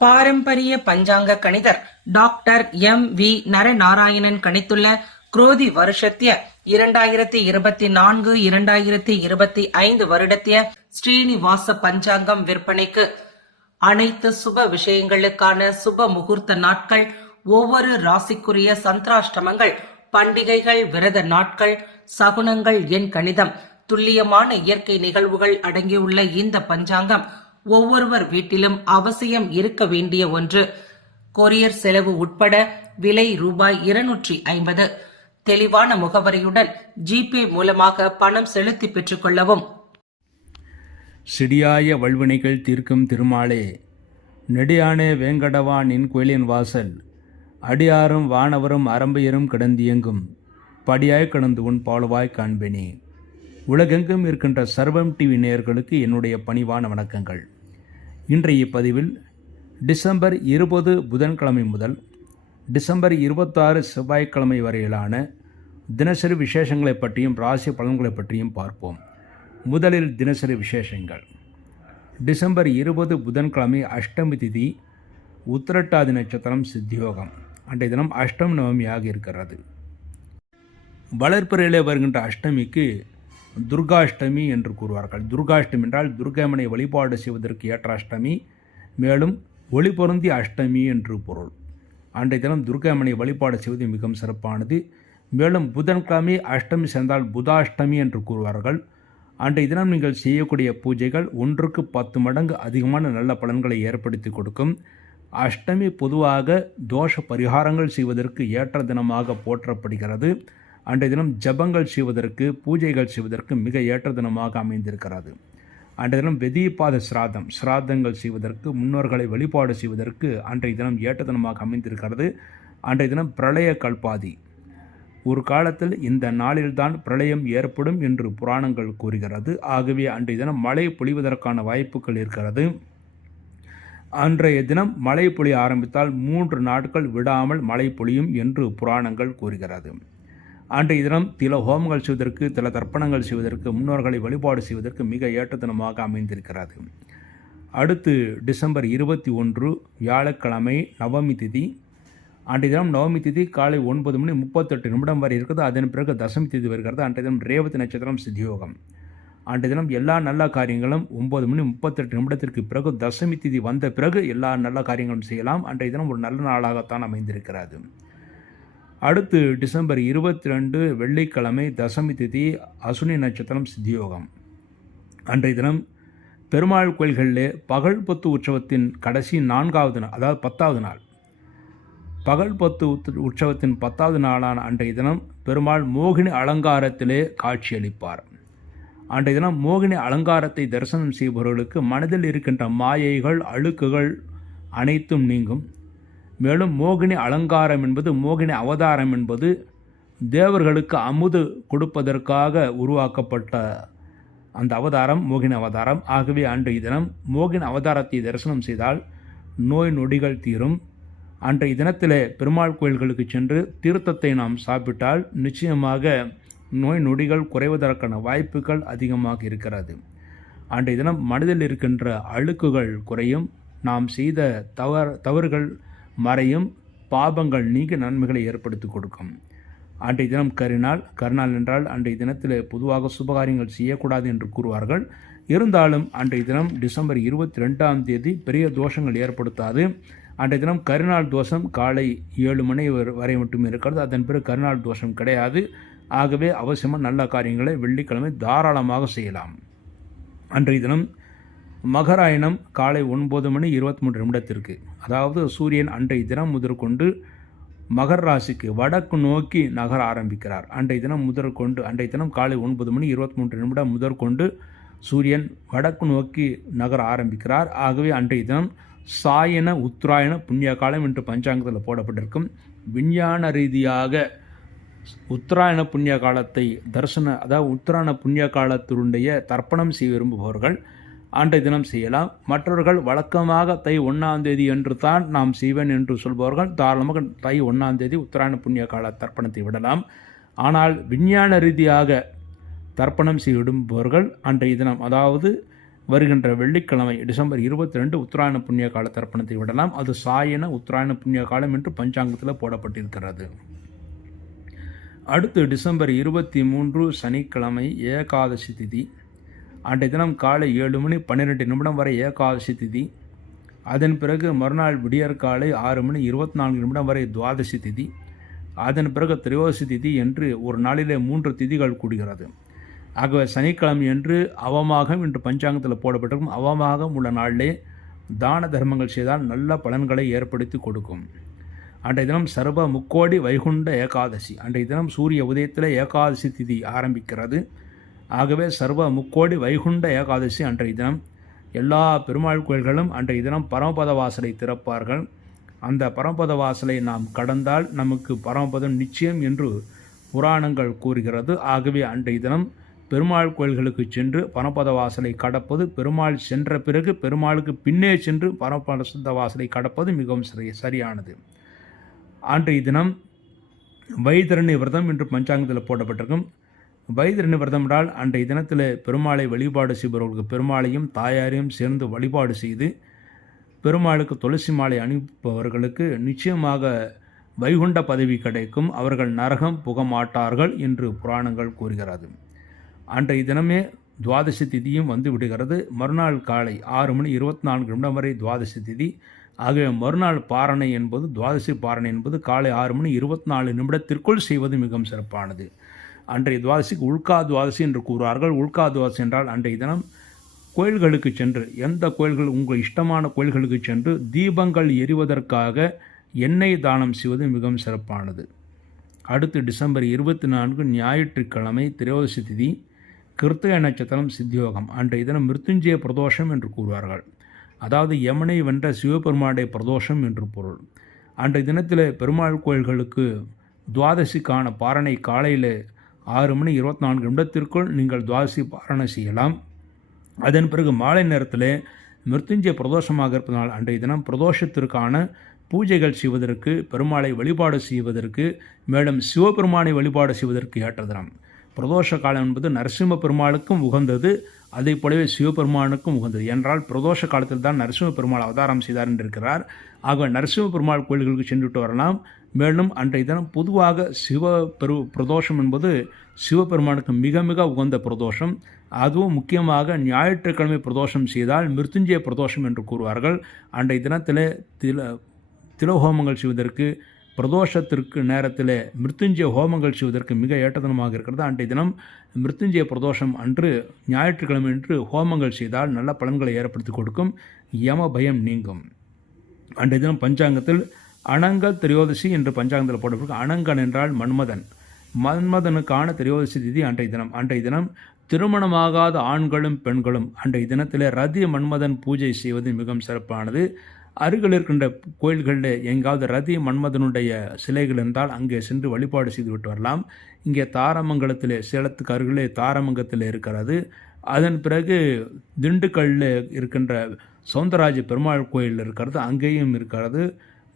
பாரம்பரிய பஞ்சாங்க கணிதர் doctor V Naranarayanan கணித்துள்ள குரோதி வருஷத்திய 2024-2025 வருடத்திய ஸ்ரீனிவாச பஞ்சாங்கம் விற்பனைக்கு. அனைத்து சுப விஷயங்களுக்கான சுப முகூர்த்த நாட்கள், ஒவ்வொரு ராசிக்குரிய சந்திராஷ்டமங்கள், பண்டிகைகள், விரத நாட்கள், சகுனங்கள், எண் கணிதம், துல்லியமான இயற்கை நிகழ்வுகள் அடங்கியுள்ள இந்த பஞ்சாங்கம் ஒவ்வொருவர் வீட்டிலும் அவசியம் இருக்க வேண்டிய ஒன்று. கொரியர் செலவு உட்பட விலை ரூபாய் 250. தெளிவான முகவரியுடன் ஜிபே மூலமாக பணம் செலுத்தி பெற்றுக் கொள்ளவும். சிடியாய வல்வினைகள் தீர்க்கும் திருமாலே, நெடியானே வேங்கடவானின் கோயிலின் வாசல், அடியாரும் வானவரும் அரம்பையரும் கிடந்தியங்கும் படியாய் கடந்து உன் பாலுவாய் காண்பேனே. உலகெங்கும் இருக்கின்ற சர்வம் டிவி நேயர்களுக்கு என்னுடைய பணிவான வணக்கங்கள். இன்றைய பதிவில் டிசம்பர் 20 புதன்கிழமை முதல் டிசம்பர் 26 செவ்வாய்க்கிழமை வரையிலான தினசரி விசேஷங்களை பற்றியும் ராசி பலன்களை பற்றியும் பார்ப்போம். முதலில் தினசரி விசேஷங்கள். டிசம்பர் 20 புதன்கிழமை அஷ்டமி திதி, உத்திரட்டாதி நட்சத்திரம், சித்தியோகம். அன்றைய தினம் அஷ்டமி நவமியாக இருக்கிறது. வளர்ப்பிறையிலே வருகின்ற அஷ்டமிக்கு துர்காஷ்டமி என்று கூறுவார்கள். துர்காஷ்டமி என்றால் துர்கைமனை வழிபாடு செய்வதற்கு ஏற்ற அஷ்டமி, மேலும் ஒளி பொருந்திய அஷ்டமி என்று பொருள். அன்றைய தினம் துர்கைமனை வழிபாடு செய்வது மிகவும் சிறப்பானது. மேலும் புதன்கிழமை அஷ்டமி சேர்ந்தால் புதாஷ்டமி என்று கூறுவார்கள். அன்றைய தினம் நீங்கள் செய்யக்கூடிய பூஜைகள் 1க்கு 10 மடங்கு அதிகமான நல்ல பலன்களை ஏற்படுத்தி கொடுக்கும். அஷ்டமி பொதுவாக தோஷ பரிகாரங்கள் செய்வதற்கு ஏற்ற தினமாக போற்றப்படுகிறது. அன்றைய தினம் ஜபங்கள் செய்வதற்கு, பூஜைகள் செய்வதற்கு மிக ஏற்ற தினமாக அமைந்திருக்கிறது. அன்றைய தினம் வெதிபாத சிராதங்கள் செய்வதற்கு, முன்னோர்களை வழிபாடு செய்வதற்கு அன்றைய தினம் ஏற்ற தினமாக அமைந்திருக்கிறது. அன்றைய தினம் பிரளய கல்பாதி. ஒரு காலத்தில் இந்த நாளில்தான் பிரளயம் ஏற்படும் என்று புராணங்கள் கூறுகிறது. ஆகவே அன்றைய தினம் மழை பொழிவதற்கான வாய்ப்புகள் இருக்கிறது. அன்றைய தினம் மழை பொழிய ஆரம்பித்தால் 3 நாட்கள் விடாமல் மழை பொழியும் என்று புராணங்கள் கூறுகிறது. அன்றைய தினம் சில ஹோமங்கள் செய்வதற்கு, சில தர்ப்பணங்கள் செய்வதற்கு, முன்னோர்களை வழிபாடு செய்வதற்கு மிக ஏற்ற தினமாக அமைந்திருக்கிறது. அடுத்து டிசம்பர் 21 வியாழக்கிழமை நவமி திதி. அன்றைய தினம் நவமி திதி காலை 9:38 வரை இருக்கிறது. அதன் பிறகு தசமி திதி வருகிறது. அன்றைய தினம் ரேவதி நட்சத்திரம், சித்தியோகம். அன்றைய தினம் எல்லா நல்ல காரியங்களும் 9:38 பிறகு தசமி திதி வந்த பிறகு எல்லா நல்ல காரியங்களும் செய்யலாம். அன்றைய தினம் ஒரு நல்ல நாளாகத்தான் அமைந்திருக்கிறது. அடுத்து டிசம்பர் 22 வெள்ளிக்கிழமை தசமி திதி, அசுனி நட்சத்திரம், சித்தியோகம். அன்றைய தினம் பெருமாள் கோயில்களிலே பகல் பத்து உற்சவத்தின் கடைசி 4வது நாள், அதாவது 10வது நாள், பகல் பத்து உற்சவத்தின் 10வது நாளான அன்றைய தினம் பெருமாள் மோகினி அலங்காரத்திலே காட்சியளிப்பார். அன்றைய தினம் மோகினி அலங்காரத்தை தரிசனம் செய்பவர்களுக்கு மனதில் இருக்கின்ற மாயைகள், அழுக்குகள் அனைத்தும் நீங்கும். மேலும் மோகினி அலங்காரம் என்பது, மோகினி அவதாரம் என்பது தேவர்களுக்கு அமுது கொடுப்பதற்காக உருவாக்கப்பட்ட அந்த அவதாரம் மோகினி அவதாரம். ஆகவே அன்றைய தினம் மோகினி அவதாரத்தை தரிசனம் செய்தால் நோய் நொடிகள் தீரும். அன்றைய தினத்திலே பெருமாள் கோயில்களுக்கு சென்று தீர்த்தத்தை நாம் சாப்பிட்டால் நிச்சயமாக நோய் நொடிகள் குறைவதற்கான வாய்ப்புகள் அதிகமாக இருக்கிறது. அன்றைய தினம் மனதில் இருக்கின்ற அழுக்குகள் குறையும், நாம் செய்த தவறுகள் மறையும், பாபங்கள் நீங்க நன்மைகளை ஏற்படுத்தி கொடுக்கும். அன்றைய தினம் கரிநாள் என்றால் அன்றைய தினத்தில் பொதுவாக சுபகாரியங்கள் செய்யக்கூடாது என்று கூறுவார்கள். இருந்தாலும் அன்றைய தினம் டிசம்பர் 22ஆம் தேதி பெரிய தோஷங்கள் ஏற்படுத்தாது. அன்றைய தினம் கரிநாள் தோஷம் காலை 7 மணி வரை மட்டுமே இருக்கிறது. அதன் பிறகு கரிநாள் தோஷம் கிடையாது. ஆகவே அவசியமாக நல்ல காரியங்களை வெள்ளிக்கிழமை தாராளமாக செய்யலாம். அன்றைய தினம் மகராயணம் காலை 9:23 அதாவது சூரியன் அன்றைய தினம் முதற்கொண்டு மகர ராசிக்கு வடக்கு நோக்கி நகர ஆரம்பிக்கிறார். அன்றைய தினம் காலை 9:23 முதற்கொண்டு சூரியன் வடக்கு நோக்கி நகர ஆரம்பிக்கிறார். ஆகவே அன்றைய தினம் சாயன உத்தராயண புண்ணிய காலம் என்று பஞ்சாங்கத்தில் போடப்பட்டிருக்கும். விஞ்ஞான ரீதியாக உத்தராயண புண்ணிய காலத்தை அதாவது உத்தராயண புண்ணிய காலத்தினுடைய தர்ப்பணம் செய்ய விரும்புபவர்கள் அன்றைய தினம் செய்யலாம். மற்றவர்கள் வழக்கமாக தை 1ஆம் தேதி என்று தான் நாம் செய்வேன் என்று சொல்பவர்கள் தாராளமாக தை 1ஆம் தேதி உத்தராயண புண்ணிய கால தர்ப்பணத்தை விடலாம். ஆனால் விஞ்ஞான ரீதியாக தர்ப்பணம் செய்ய விரும்புபவர்கள் அன்றைய தினம், அதாவது வருகின்ற வெள்ளிக்கிழமை டிசம்பர் 22 உத்தராயண புண்ணிய கால தர்ப்பணத்தை விடலாம். அது சாயன உத்தராயண புண்ணிய காலம் என்று பஞ்சாங்கத்தில் போடப்பட்டிருக்கிறது. அடுத்து டிசம்பர் 23 சனிக்கிழமை ஏகாதசி திதி. அன்றைய தினம் காலை 7:12 வரை ஏகாதசி திதி. அதன் பிறகு மறுநாள் விடியற்காலை 6:24 வரை துவாதசி திதி. அதன் பிறகு திரையோதசி திதி என்று ஒரு நாளிலே 3 திதிகள் கூடுகிறது. ஆகவே சனிக்கிழமை என்று அவமாகம் என்று பஞ்சாங்கத்தில் போடப்பட்டிருக்கும். அவமாகம் உள்ள நாளிலே தான தர்மங்கள் செய்தால் நல்ல பலன்களை ஏற்படுத்தி கொடுக்கும். அன்றைய தினம் சர்வ முக்கோடி வைகுண்ட ஏகாதசி. அன்றைய தினம் சூரிய உதயத்தில் ஏகாதசி திதி ஆரம்பிக்கிறது. ஆகவே சர்வ முக்கோடி வைகுண்ட ஏகாதசி அன்றைய தினம். எல்லா பெருமாள் கோயில்களும் அன்றைய தினம் பரமபத வாசலை திறப்பார்கள். அந்த பரமபத வாசலை நாம் கடந்தால் நமக்கு பரமபதம் நிச்சயம் என்று புராணங்கள் கூறுகிறது. ஆகவே அன்றைய தினம் பெருமாள் கோயில்களுக்கு சென்று பரமபத வாசலை கடப்பது, பெருமாள் சென்ற பிறகு பெருமாளுக்கு பின்னே சென்று பரமபத வாசலை கடப்பது மிகவும் சரியானது. அன்றைய தினம் வைதரணி விரதம் என்று பஞ்சாங்கத்தில் போடப்பட்டிருக்கும். வைதரணி விரதம் என்றால் அன்றைய தினத்தில் பெருமாளை வழிபாடு செய்பவர்களுக்கு பெருமாளையும் தாயாரையும் சேர்ந்து வழிபாடு செய்து பெருமாளுக்கு துளசி மாலை அனுப்பவர்களுக்கு நிச்சயமாக வைகுண்ட பதவி கிடைக்கும். அவர்கள் நரகம் புக மாட்டார்கள் என்று புராணங்கள் கூறுகிறது. அன்றைய தினமே துவாதசி திதியும் வந்து விடுகிறது. மறுநாள் காலை 6:24 வரை துவாதசி திதி. ஆகவே மறுநாள் பாரணை என்பது துவாதசி பாரணை என்பது காலை 6:24 செய்வது மிகவும் சிறப்பானது. அன்றைய துவாதசிக்கு உல்கா துவாதசி என்று கூறுவார்கள். உல்கா துவாதசி என்றால் அன்றைய தினம் கோயில்களுக்கு சென்று, எந்த கோயில்கள் உங்கள் இஷ்டமான கோயில்களுக்கு சென்று தீபங்கள் எரிவதற்காக எண்ணெய் தானம் செய்வது மிகவும் சிறப்பானது. அடுத்து டிசம்பர் 24 ஞாயிற்றுக்கிழமை திரையோதசி திதி. கிருத்திகை நட்சத்திரம் சித்தியோகம். அன்றைய தினம் மிருத்யுஞ்சய பிரதோஷம் என்று கூறுவார்கள். அதாவது யமனை வென்ற சிவபெருமானுடைய பிரதோஷம் என்று பொருள். அன்றைய தினத்தில் பெருமாள் கோயில்களுக்கு துவாதசிக்கான பாரணை காலையில் 6:24 நீங்கள் துவாதசி பாரணை செய்யலாம். அதன் பிறகு மாலை நேரத்தில் மிருத்யுஞ்சய பிரதோஷமாக இருப்பதனால் அன்றைய தினம் பிரதோஷத்திற்கான பூஜைகள் செய்வதற்கு, பெருமாளை வழிபாடு செய்வதற்கு, மேலும் சிவபெருமானை வழிபாடு செய்வதற்கு ஏற்ற தினம். பிரதோஷ காலம் என்பது நரசிம்ம பெருமாளுக்கும் உகந்தது, அதை போலவே சிவபெருமானுக்கும் உகந்தது. என்றால் பிரதோஷ காலத்தில் தான் நரசிம்ம பெருமாள் அவதாரம் செய்தார் என்றிருக்கிறார். ஆக நரசிம்ம பெருமாள் கோயில்களுக்கு சென்றுட்டு வரலாம். மேலும் அன்றைய தினம் பொதுவாக பிரதோஷம் என்பது சிவபெருமானுக்கு மிக மிக உகந்த பிரதோஷம். அதுவும் முக்கியமாக ஞாயிற்றுக்கிழமை பிரதோஷம் செய்தால் மிருத்யுஞ்சய பிரதோஷம் என்று கூறுவார்கள். அன்றைய தினத்தில் திலஹோமங்கள் செய்வதற்கு, பிரதோஷத்திற்கு நேரத்தில் மிருத்யுஞ்சய ஹோமங்கள் செய்வதற்கு மிக ஏற்றதனமாக இருக்கிறது. அன்றைய தினம் மிருத்யுஞ்சய பிரதோஷம் அன்று ஞாயிற்றுக்கிழமை என்று ஹோமங்கள் செய்தால் நல்ல பலன்களை ஏற்படுத்தி கொடுக்கும். யம பயம் நீங்கும். அன்றைய தினம் பஞ்சாங்கத்தில் அனங்கல் திரையோதசி என்று பஞ்சாங்கத்தில் போடப்பட்டிருக்கு. அனங்கன் என்றால் மன்மதன். மன்மதனுக்கான திரையோதசி திதி அன்றைய தினம். அன்றைய தினம் திருமணமாகாத ஆண்களும் பெண்களும் அன்றைய தினத்தில் ரதி மன்மதன் பூஜை செய்வது மிகவும் சிறப்பானது. அருகில் இருக்கின்ற கோயில்களில் எங்காவது ரதி மன்மதனுடைய சிலைகள் இருந்தால் அங்கே சென்று வழிபாடு செய்துவிட்டு வரலாம். இங்கே தாரமங்கலத்தில், சேலத்துக்கு அருகிலே தாரமங்கலத்தில் இருக்கிறது. அதன் பிறகு திண்டுக்கல்லில் இருக்கின்ற சௌந்தரராஜ பெருமாள் கோயில் இருக்கிறது, அங்கேயும் இருக்கிறது.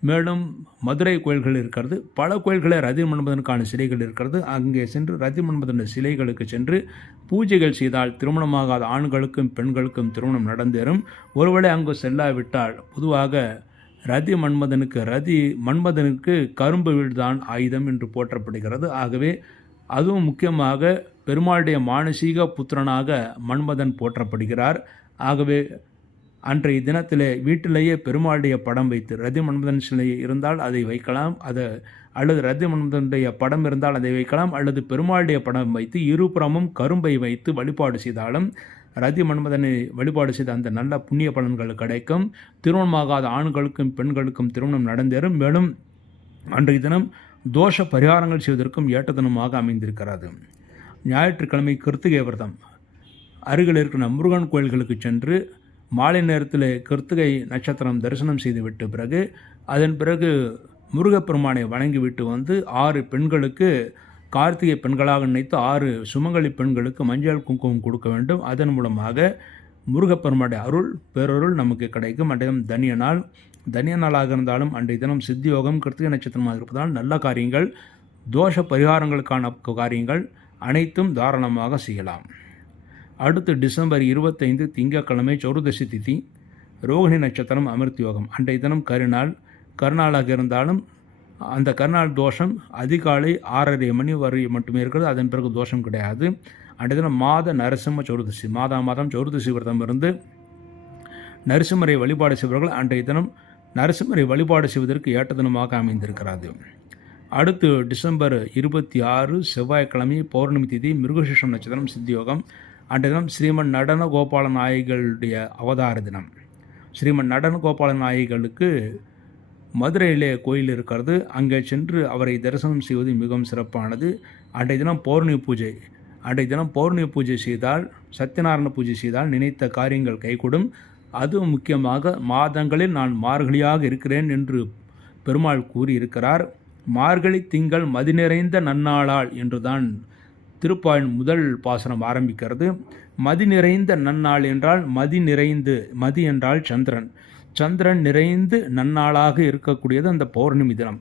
மேலும் மதுரை கோயில்கள் இருக்கிறது. பல கோயில்களில் ரதி மன்மதனுக்கான சிலைகள் இருக்கிறது. அங்கே சென்று ரதி மன்மதனுடைய சிலைகளுக்கு சென்று பூஜைகள் செய்தால் திருமணமாகாத ஆண்களுக்கும் பெண்களுக்கும் திருமணம் நடந்தேறும். ஒருவேளை அங்கு செல்லாவிட்டால் பொதுவாக ரதி மன்மதனுக்கு கரும்பு வீழ்தான் ஆயுதம் என்று போற்றப்படுகிறது. ஆகவே அதுவும் முக்கியமாக பெருமாளுடைய மானசீக புத்திரனாக மன்மதன் போற்றப்படுகிறார். ஆகவே அன்றைய தினத்தில் வீட்டிலேயே பெருமாளுடைய படம் வைத்து, ரதி மன்மதன் சிலை இருந்தால் அதை வைக்கலாம், அல்லது ரதி மன்மதனுடைய படம் இருந்தால் அதை வைக்கலாம், அல்லது பெருமாளுடைய படம் வைத்து இருபுறமும் கரும்பை வைத்து வழிபாடு செய்தாலும் ரதி மன்மதனை வழிபாடு செய்த அந்த நல்ல புண்ணிய பலன்கள் கிடைக்கும். திருமணமாகாத ஆண்களுக்கும் பெண்களுக்கும் திருமணம் நடந்தேறும். மேலும் அன்றைய தினம் தோஷ பரிகாரங்கள் செய்வதற்கும் ஏற்ற தினமாக அமைந்திருக்கிறது. ஞாயிற்றுக்கிழமை கிருத்திகை விரதம். அருகில் இருக்கிற முருகன் கோயில்களுக்கு சென்று மாலை நேரத்தில் கிருத்திகை நட்சத்திரம் தரிசனம் செய்துவிட்ட பிறகு அதன் பிறகு முருகப்பெருமானை வணங்கிவிட்டு வந்து 6 பெண்களுக்கு, கார்த்திகை பெண்களாக நினைத்து 6 சுமங்கலி பெண்களுக்கு மஞ்சள் குங்குமம் கொடுக்க வேண்டும். அதன் மூலமாக முருகப்பெருமானுடைய பேரருள் நமக்கு கிடைக்கும். அன்றைய தினம் தனிய நாளாக இருந்தாலும் அன்றைய தினம் சித்தியோகம் கிருத்திகை நட்சத்திரமாக இருப்பதால் நல்ல காரியங்கள், தோஷ பரிகாரங்களுக்கான காரியங்கள் அனைத்தும் தாராளமாக செய்யலாம். அடுத்து டிசம்பர் 25 திங்கட்கிழமை சௌர்தசி திதி, ரோகிணி நட்சத்திரம், அமிர்த யோகம். அன்றைய தினம் கருநாளாக இருந்தாலும் அந்த கருநாள் தோஷம் அதிகாலை 6:30 மணி வரை மட்டுமே இருக்கிறது. அதன் பிறகு தோஷம் கிடையாது. அன்றைய தினம் மாத நரசிம்ம சௌர்தசி, மாதம் சௌர்தசி விரதம் இருந்து நரசிம்மரை வழிபாடு செய்வர்கள் அன்றைய தினம் நரசிம்மரை வழிபாடு செய்வதற்கு ஏற்ற தினமாக அமைந்திருக்கிறது. அடுத்து டிசம்பர் 26 செவ்வாய்க்கிழமை பௌர்ணமி திதி, மிருகசீஷம் நட்சத்திரம், சித்தியோகம். அன்றைய தினம் ஸ்ரீமன் நடன கோபால நாயகிகளுடைய அவதார தினம். ஸ்ரீமன் நடன கோபால நாயகிகளுக்கு மதுரையிலே கோயில் இருக்கிறது. அங்கே சென்று அவரை தரிசனம் செய்வது மிகவும் சிறப்பானது. அன்றைய தினம் பௌர்ணமி பூஜை. அன்றைய தினம் பௌர்ணமி பூஜை செய்தால், சத்யநாராயண பூஜை செய்தால் நினைத்த காரியங்கள் கைகூடும். அதுவும் முக்கியமாக மாதங்களில் நான் மார்கழியாக இருக்கிறேன் என்று பெருமாள் கூறியிருக்கிறார். மார்கழி திங்கள் மதி நிறைந்த நன்னாளால் என்றுதான் திருப்பாவின் முதல் பாசனம் ஆரம்பிக்கிறது. மதி நிறைந்த நன்னாள் என்றால் மதி என்றால் சந்திரன் நிறைந்து நன்னாளாக இருக்கக்கூடியது அந்த பௌர்ணமி தினம்.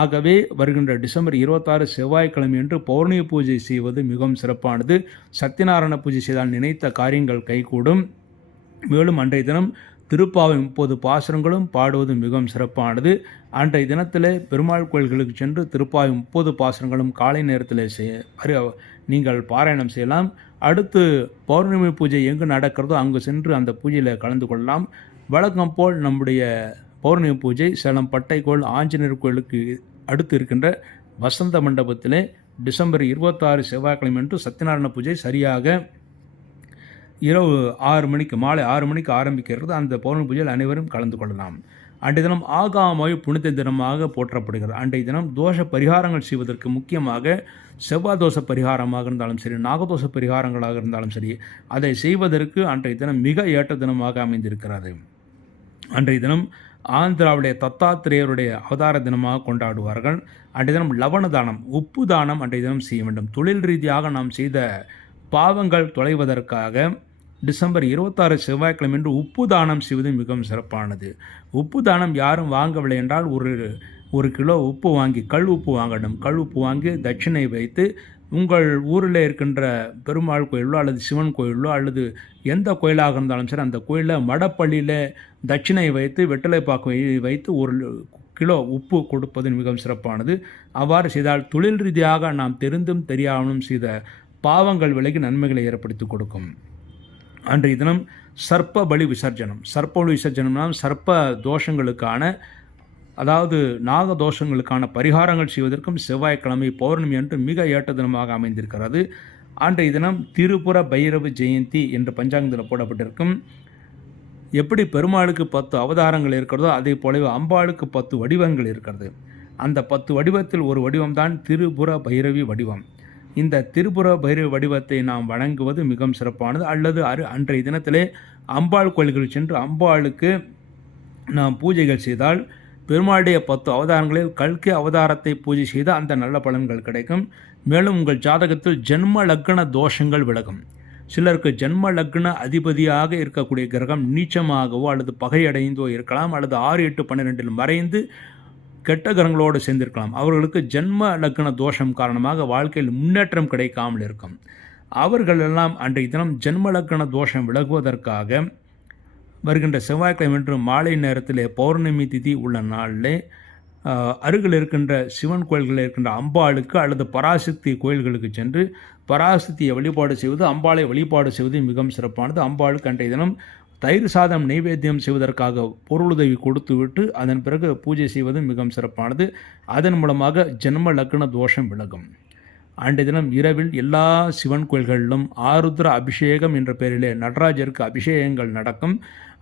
ஆகவே வருகின்ற டிசம்பர் 26 செவ்வாய்க்கிழமை என்று பௌர்ணமி பூஜை செய்வது மிகவும் சிறப்பானது. சத்யநாராயண பூஜை செய்தால் நினைத்த காரியங்கள் கைகூடும். மேலும் அன்றைய தினம் திருப்பாவை 30 பாசுரங்களும் பாடுவது மிகவும் சிறப்பானது. அன்றைய தினத்தில் பெருமாள் கோயில்களுக்கு சென்று திருப்பாவை 30 பாசுரங்களும் காலை நேரத்தில் நீங்கள் பாராயணம் செய்யலாம். அடுத்து பௌர்ணமி பூஜை எங்கு நடக்கிறதோ அங்கு சென்று அந்த பூஜையில் கலந்து கொள்ளலாம். வழக்கம் போல் நம்முடைய பௌர்ணமி பூஜை சேலம் பட்டைக்கோள் ஆஞ்சநேயர் கோயிலுக்கு அடுத்து இருக்கின்ற வசந்த மண்டபத்திலே டிசம்பர் 26 செவ்வாய்க்கிழமை என்று சத்யநாராயண பூஜை சரியாக இரவு 6 மணிக்கு, மாலை 6 மணிக்கு ஆரம்பிக்கிறது. அந்த பௌர்ணமி பூஜையில் அனைவரும் கலந்து கொள்ளலாம். அன்றைய தினம் ஆகாமாய் புனித தினமாக போற்றப்படுகிறது. அன்றைய தினம் தோஷ பரிகாரங்கள் செய்வதற்கு முக்கியமாக செவ்வாய் தோஷ பரிகாரமாக இருந்தாலும் சரி, நாகதோஷ பரிகாரங்களாக இருந்தாலும் சரி, அதை செய்வதற்கு அன்றைய தினம் மிக ஏற்ற தினமாக அமைந்திருக்கிறது. அன்றைய தினம் ஆந்திராவுடைய தத்தாத்திரேயருடைய அவதார தினமாக கொண்டாடுவார்கள். அன்றைய தினம் லவண தானம், உப்பு தானம் அன்றைய தினம் செய்ய வேண்டும். தொழில் ரீதியாக நாம் செய்த பாவங்கள் தொலைவதற்காக டிசம்பர் 26 செவ்வாய்க்கிழமை என்று உப்பு தானம் செய்வது மிகவும் சிறப்பானது. உப்பு தானம் யாரும் வாங்கவில்லை என்றால் ஒரு கிலோ உப்பு வாங்கி, கல் உப்பு வாங்கணும். கல் உப்பு வாங்கி தட்சிணை வைத்து உங்கள் ஊரில் இருக்கின்ற பெருமாள் கோயிலோ அல்லது சிவன் கோயிலோ அல்லது எந்த கோயிலாக இருந்தாலும் சரி, அந்த கோயிலில் மடப்பள்ளியில் தட்சிணை வைத்து வெற்றிலைப்பாக்கு வைத்து 1 கிலோ உப்பு கொடுப்பது மிகவும் சிறப்பானது. அவ்வாறு செய்தால் தொழில் ரீதியாக நாம் தெரிந்தும் தெரியாமலும் செய்த பாவங்கள் விலகி நன்மைகளை ஏற்படுத்தி கொடுக்கும். அன்றைய தினம் சர்ப்ப பலி விசர்ஜனம். சர்ப்ப பலி விசர்ஜனம்னால் சர்ப்ப தோஷங்களுக்கான, அதாவது நாக தோஷங்களுக்கான பரிகாரங்கள் செய்வதற்கும் செவ்வாய்க்கிழமை பௌர்ணமி என்று மிக ஏற்ற தினமாக அமைந்திருக்கிறது. அன்றைய தினம் திரிபுர பைரவ ஜெயந்தி என்று பஞ்சாங்கத்தில் போடப்பட்டிருக்கும். எப்படி பெருமாளுக்கு 10 அவதாரங்கள் இருக்கிறதோ அதே போலவே அம்பாளுக்கு 10 வடிவங்கள் இருக்கிறது. அந்த 10 வடிவத்தில் ஒரு வடிவம்தான் திரிபுர பைரவி வடிவம். இந்த திரிபுர பைரவி வடிவத்தை நாம் வணங்குவது மிகவும் சிறப்பானது. அல்லது அன்றைய தினத்திலே அம்பாள் கோயில்கள் சென்று அம்பாளுக்கு நாம் பூஜைகள் செய்தால் பெருமாளுடைய 10 அவதாரங்களில் கல்கி அவதாரத்தை பூஜை செய்த அந்த நல்ல பலன்கள் கிடைக்கும். மேலும் உங்கள் ஜாதகத்தில் ஜென்ம லக்ன தோஷங்கள் விலகும். சிலருக்கு ஜென்ம லக்ன அதிபதியாக இருக்கக்கூடிய கிரகம் நீச்சமாகவோ அல்லது பகையடைந்தோ இருக்கலாம், அல்லது 6, 8, 12 மறைந்து கெட்ட கிரகங்களோடு சேர்ந்திருக்கலாம். அவர்களுக்கு ஜென்ம லக்ன தோஷம் காரணமாக வாழ்க்கையில் முன்னேற்றம் கிடைக்காமல் இருக்கும். அவர்களெல்லாம் அன்றைய தினம் ஜென்ம லக்ன தோஷம் விலகுவதற்காக வருகின்ற செவ்வாய்க்கிழமை என்று மாலை நேரத்தில் பௌர்ணமி திதி உள்ள நாளில் அருகில் இருக்கின்ற சிவன் கோயில்களில் இருக்கின்ற அம்பாளுக்கு அல்லது பராசக்தி கோயில்களுக்கு சென்று பராசக்தியை வழிபாடு செய்வது, அம்பாளை வழிபாடு செய்வது மிகவும் சிறப்பானது. அம்பாளுக்கு அன்றைய தினம் தயிர் சாதம் நைவேத்தியம் செய்வதற்காக பொருளுதவி கொடுத்துவிட்டு அதன் பிறகு பூஜை செய்வது மிகவும் சிறப்பானது. அதன் மூலமாக ஜென்ம லக்ன தோஷம் விலகும். அன்றைய தினம் இரவில் எல்லா சிவன் கோயில்களிலும் ஆருத்ர அபிஷேகம் என்ற பெயரிலே நடராஜருக்கு அபிஷேகங்கள் நடக்கும்.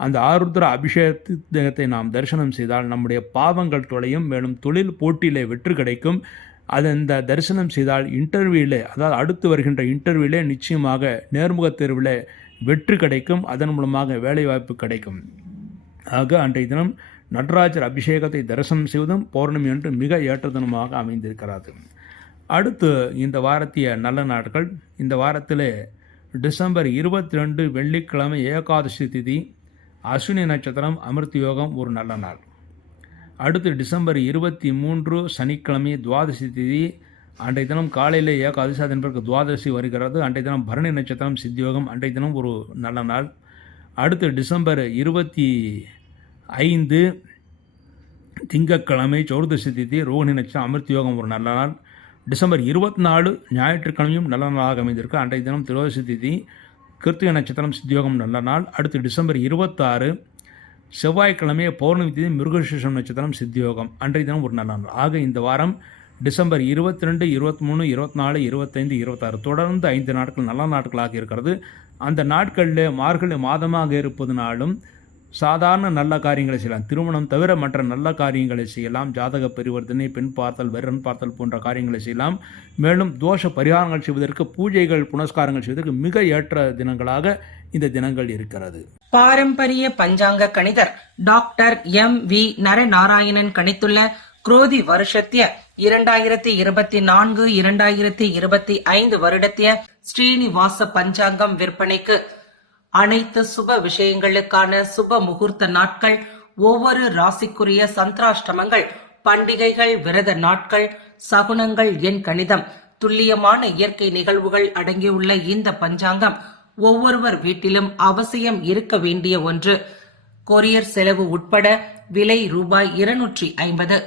அந்த ஆருத்ர அபிஷேகத்தை நாம் தரிசனம் செய்தால் நம்முடைய பாவங்கள் தொலையும். மேலும் தொழில் போட்டியிலே வெற்றி கிடைக்கும். இந்த தரிசனம் செய்தால் இன்டர்வியூவில், அதாவது அடுத்து வருகின்ற இன்டர்வியூவில் நிச்சயமாக நேர்முக தேர்வில் வெற்றி கிடைக்கும். அதன் மூலமாக வேலைவாய்ப்பு கிடைக்கும். ஆக அன்றைய தினம் நடராஜர் அபிஷேகத்தை தரிசனம் செய்வதும் பௌர்ணமி என்று மிக ஏற்ற தினமாக அமைந்திருக்கிறது. அடுத்து இந்த வாரத்திய நல்ல நாட்கள். இந்த வாரத்தில் டிசம்பர் 22 வெள்ளிக்கிழமை ஏகாதசி திதி, அஸ்வினி நட்சத்திரம், அமிர்த யோகம் ஒரு நல்ல நாள். அடுத்து டிசம்பர் 23 சனிக்கிழமை துவாதசி திதி, அன்றைய தினம் காலையில் ஏகாதசி, அதன் பிறகு துவாதசி வருகிறது. அன்றைய தினம் பரணி நட்சத்திரம் சித்தியோகம். அன்றைய தினம் ஒரு நல்ல நாள். அடுத்து டிசம்பர் 25 திங்கட்கிழமை சௌர்தசி திதி, ரோகிணி நட்சத்திரம், அமிர்த யோகம் ஒரு நல்ல நாள். டிசம்பர் 24 ஞாயிற்றுக்கிழமையும் நல்ல நாளாக அமைந்திருக்கு. அன்றைய தினம் திரோதசி திதி, கிருத்திகை நட்சத்திரம், சித்தியோகம் நல்ல நாள். அடுத்து டிசம்பர் 26 செவ்வாய்க்கிழமை பௌர்ணமி திதி, மிருகசீஷம் நட்சத்திரம், சித்தியோகம். அன்றைய தினம் ஒரு நல்ல நாள். ஆக இந்த வாரம் டிசம்பர் 22, 23, 24, 25, 26 தொடர்ந்து 5 நாட்கள் நல்ல நாட்களாக இருக்கிறது. அந்த நாட்களில் மார்கழி மாதமாக இருப்பதனாலும் சாதாரண நல்ல காரியங்களை செய்யலாம். திருமணம் தவிர மற்ற நல்ல காரியங்களை செய்யலாம். ஜாதக பரிவர்த்தனை, பெண் பார்த்தல், வரன் பார்த்தல் போன்ற காரியங்களை செய்யலாம். மேலும் தோஷ பரிகாரங்கள் செய்வதற்கு, பூஜைகள் புனஸ்காரங்கள் செய்வதற்கு மிக ஏற்ற தினங்களாக இந்த தினங்கள் இருக்கிறது. பாரம்பரிய பஞ்சாங்க கணிதர் டாக்டர் M.V. நரநாராயணன் கணித்துள்ள குரோதி வருஷத்திய 2024-2025 வருடத்திய ஸ்ரீனிவாச பஞ்சாங்கம் விற்பனைக்கு அனைத்து சுப விஷயங்களுக்கான சுப முகூர்த்த நாட்கள், ஒவ்வொரு ராசிக்குரிய சந்திராஷ்டமங்கள், பண்டிகைகள், விரத நாட்கள், சகுனங்கள், எண் கணிதம், துல்லியமான இயற்கை நிகழ்வுகள் அடங்கியுள்ள இந்த பஞ்சாங்கம் ஒவ்வொருவர் வீட்டிலும் அவசியம் இருக்க வேண்டிய ஒன்று. கொரியர் செலவு உட்பட விலை ரூபாய் 250.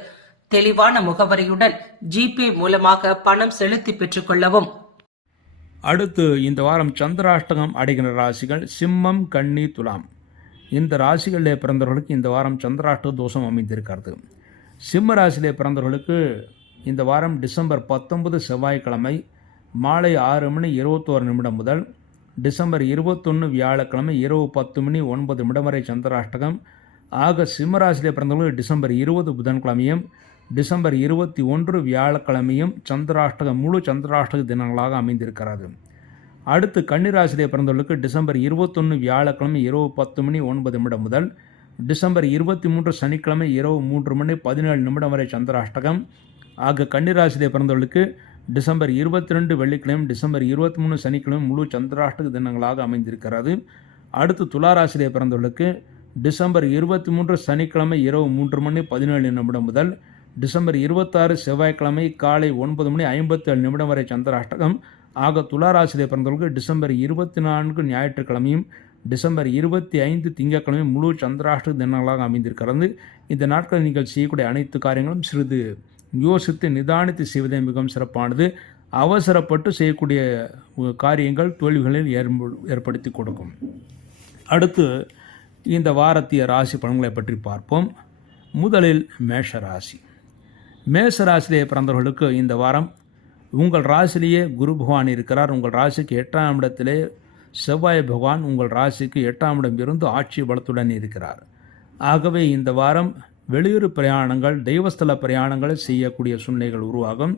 தெளிவான முகவரியுடன் ஜிபே மூலமாக பணம் செலுத்தி பெற்றுக் கொள்ளவும். அடுத்து இந்த வாரம் சந்திராஷ்டகம் அடைகிற ராசிகள் சிம்மம், கன்னி, துலாம். இந்த ராசிகளில் பிறந்தவர்களுக்கு இந்த வாரம் சந்திராஷ்டக தோஷம் அமைந்திருக்கிறது. சிம்ம ராசியிலே பிறந்தவர்களுக்கு இந்த வாரம் டிசம்பர் 19 செவ்வாய்க்கிழமை மாலை 6:21 முதல் டிசம்பர் 21 வியாழக்கிழமை இரவு 10:09 வரை சந்திராஷ்டகம். ஆக சிம்ம ராசியிலே பிறந்தவர்களுக்கு டிசம்பர் 20 புதன்கிழமையும் டிசம்பர் 21 வியாழக்கிழமையும் சந்திராஷ்டகம் முழு சந்திராஷ்டக தினங்களாக அமைந்திருக்கிறது. அடுத்து கன்னிராசியிலே பிறந்தவர்களுக்கு டிசம்பர் 21 வியாழக்கிழமை இரவு 10:09 முதல் டிசம்பர் 23 சனிக்கிழமை இரவு 3:17 வரை சந்திராஷ்டகம். ஆக கன்னிராசியிலே பிறந்தவர்களுக்கு டிசம்பர் 22 வெள்ளிக்கிழமை டிசம்பர் 23 சனிக்கிழமை முழு சந்திராஷ்டக தினங்களாக அமைந்திருக்கிறது. அடுத்து துளாராசியிலே பிறந்தவர்களுக்கு டிசம்பர் 23 சனிக்கிழமை இரவு 3:17 முதல் டிசம்பர் 26 செவ்வாய்க்கிழமை காலை 9:57 வரை சந்திராஷ்டகம். ஆக துளாராசியிலே பிறந்தவர்களுக்கு டிசம்பர் 24 ஞாயிற்றுக்கிழமையும் டிசம்பர் 25 திங்கட்கிழமை முழு சந்திராஷ்டக தினங்களாக அமைந்திருக்கிறது. இந்த நாட்களில் நீங்கள் செய்யக்கூடிய அனைத்து காரியங்களும் சிறிது யோசித்து நிதானித்து செய்வதே மிகவும் சிறப்பானது. அவசரப்பட்டு செய்யக்கூடிய காரியங்கள் தோல்விகளில் ஏற்படுத்தி கொடுக்கும். அடுத்து இந்த வாரத்திய ராசி பலன்களை பற்றி பார்ப்போம். முதலில் மேஷ ராசி. மேஷ ராசியிலே பிறந்தவர்களுக்கு இந்த வாரம் உங்கள் ராசிலேயே குரு பகவான் இருக்கிறார். உங்கள் ராசிக்கு 8ஆம் இடத்திலே செவ்வாய் பகவான் உங்கள் ராசிக்கு 8ஆம் இடம் இருந்து ஆட்சி பலத்துடன் இருக்கிறார். ஆகவே இந்த வாரம் வெளியூர் பிரயாணங்கள், தெய்வஸ்தல பிரயாணங்களை செய்யக்கூடிய சூழ்நிலைகள் உருவாகும்.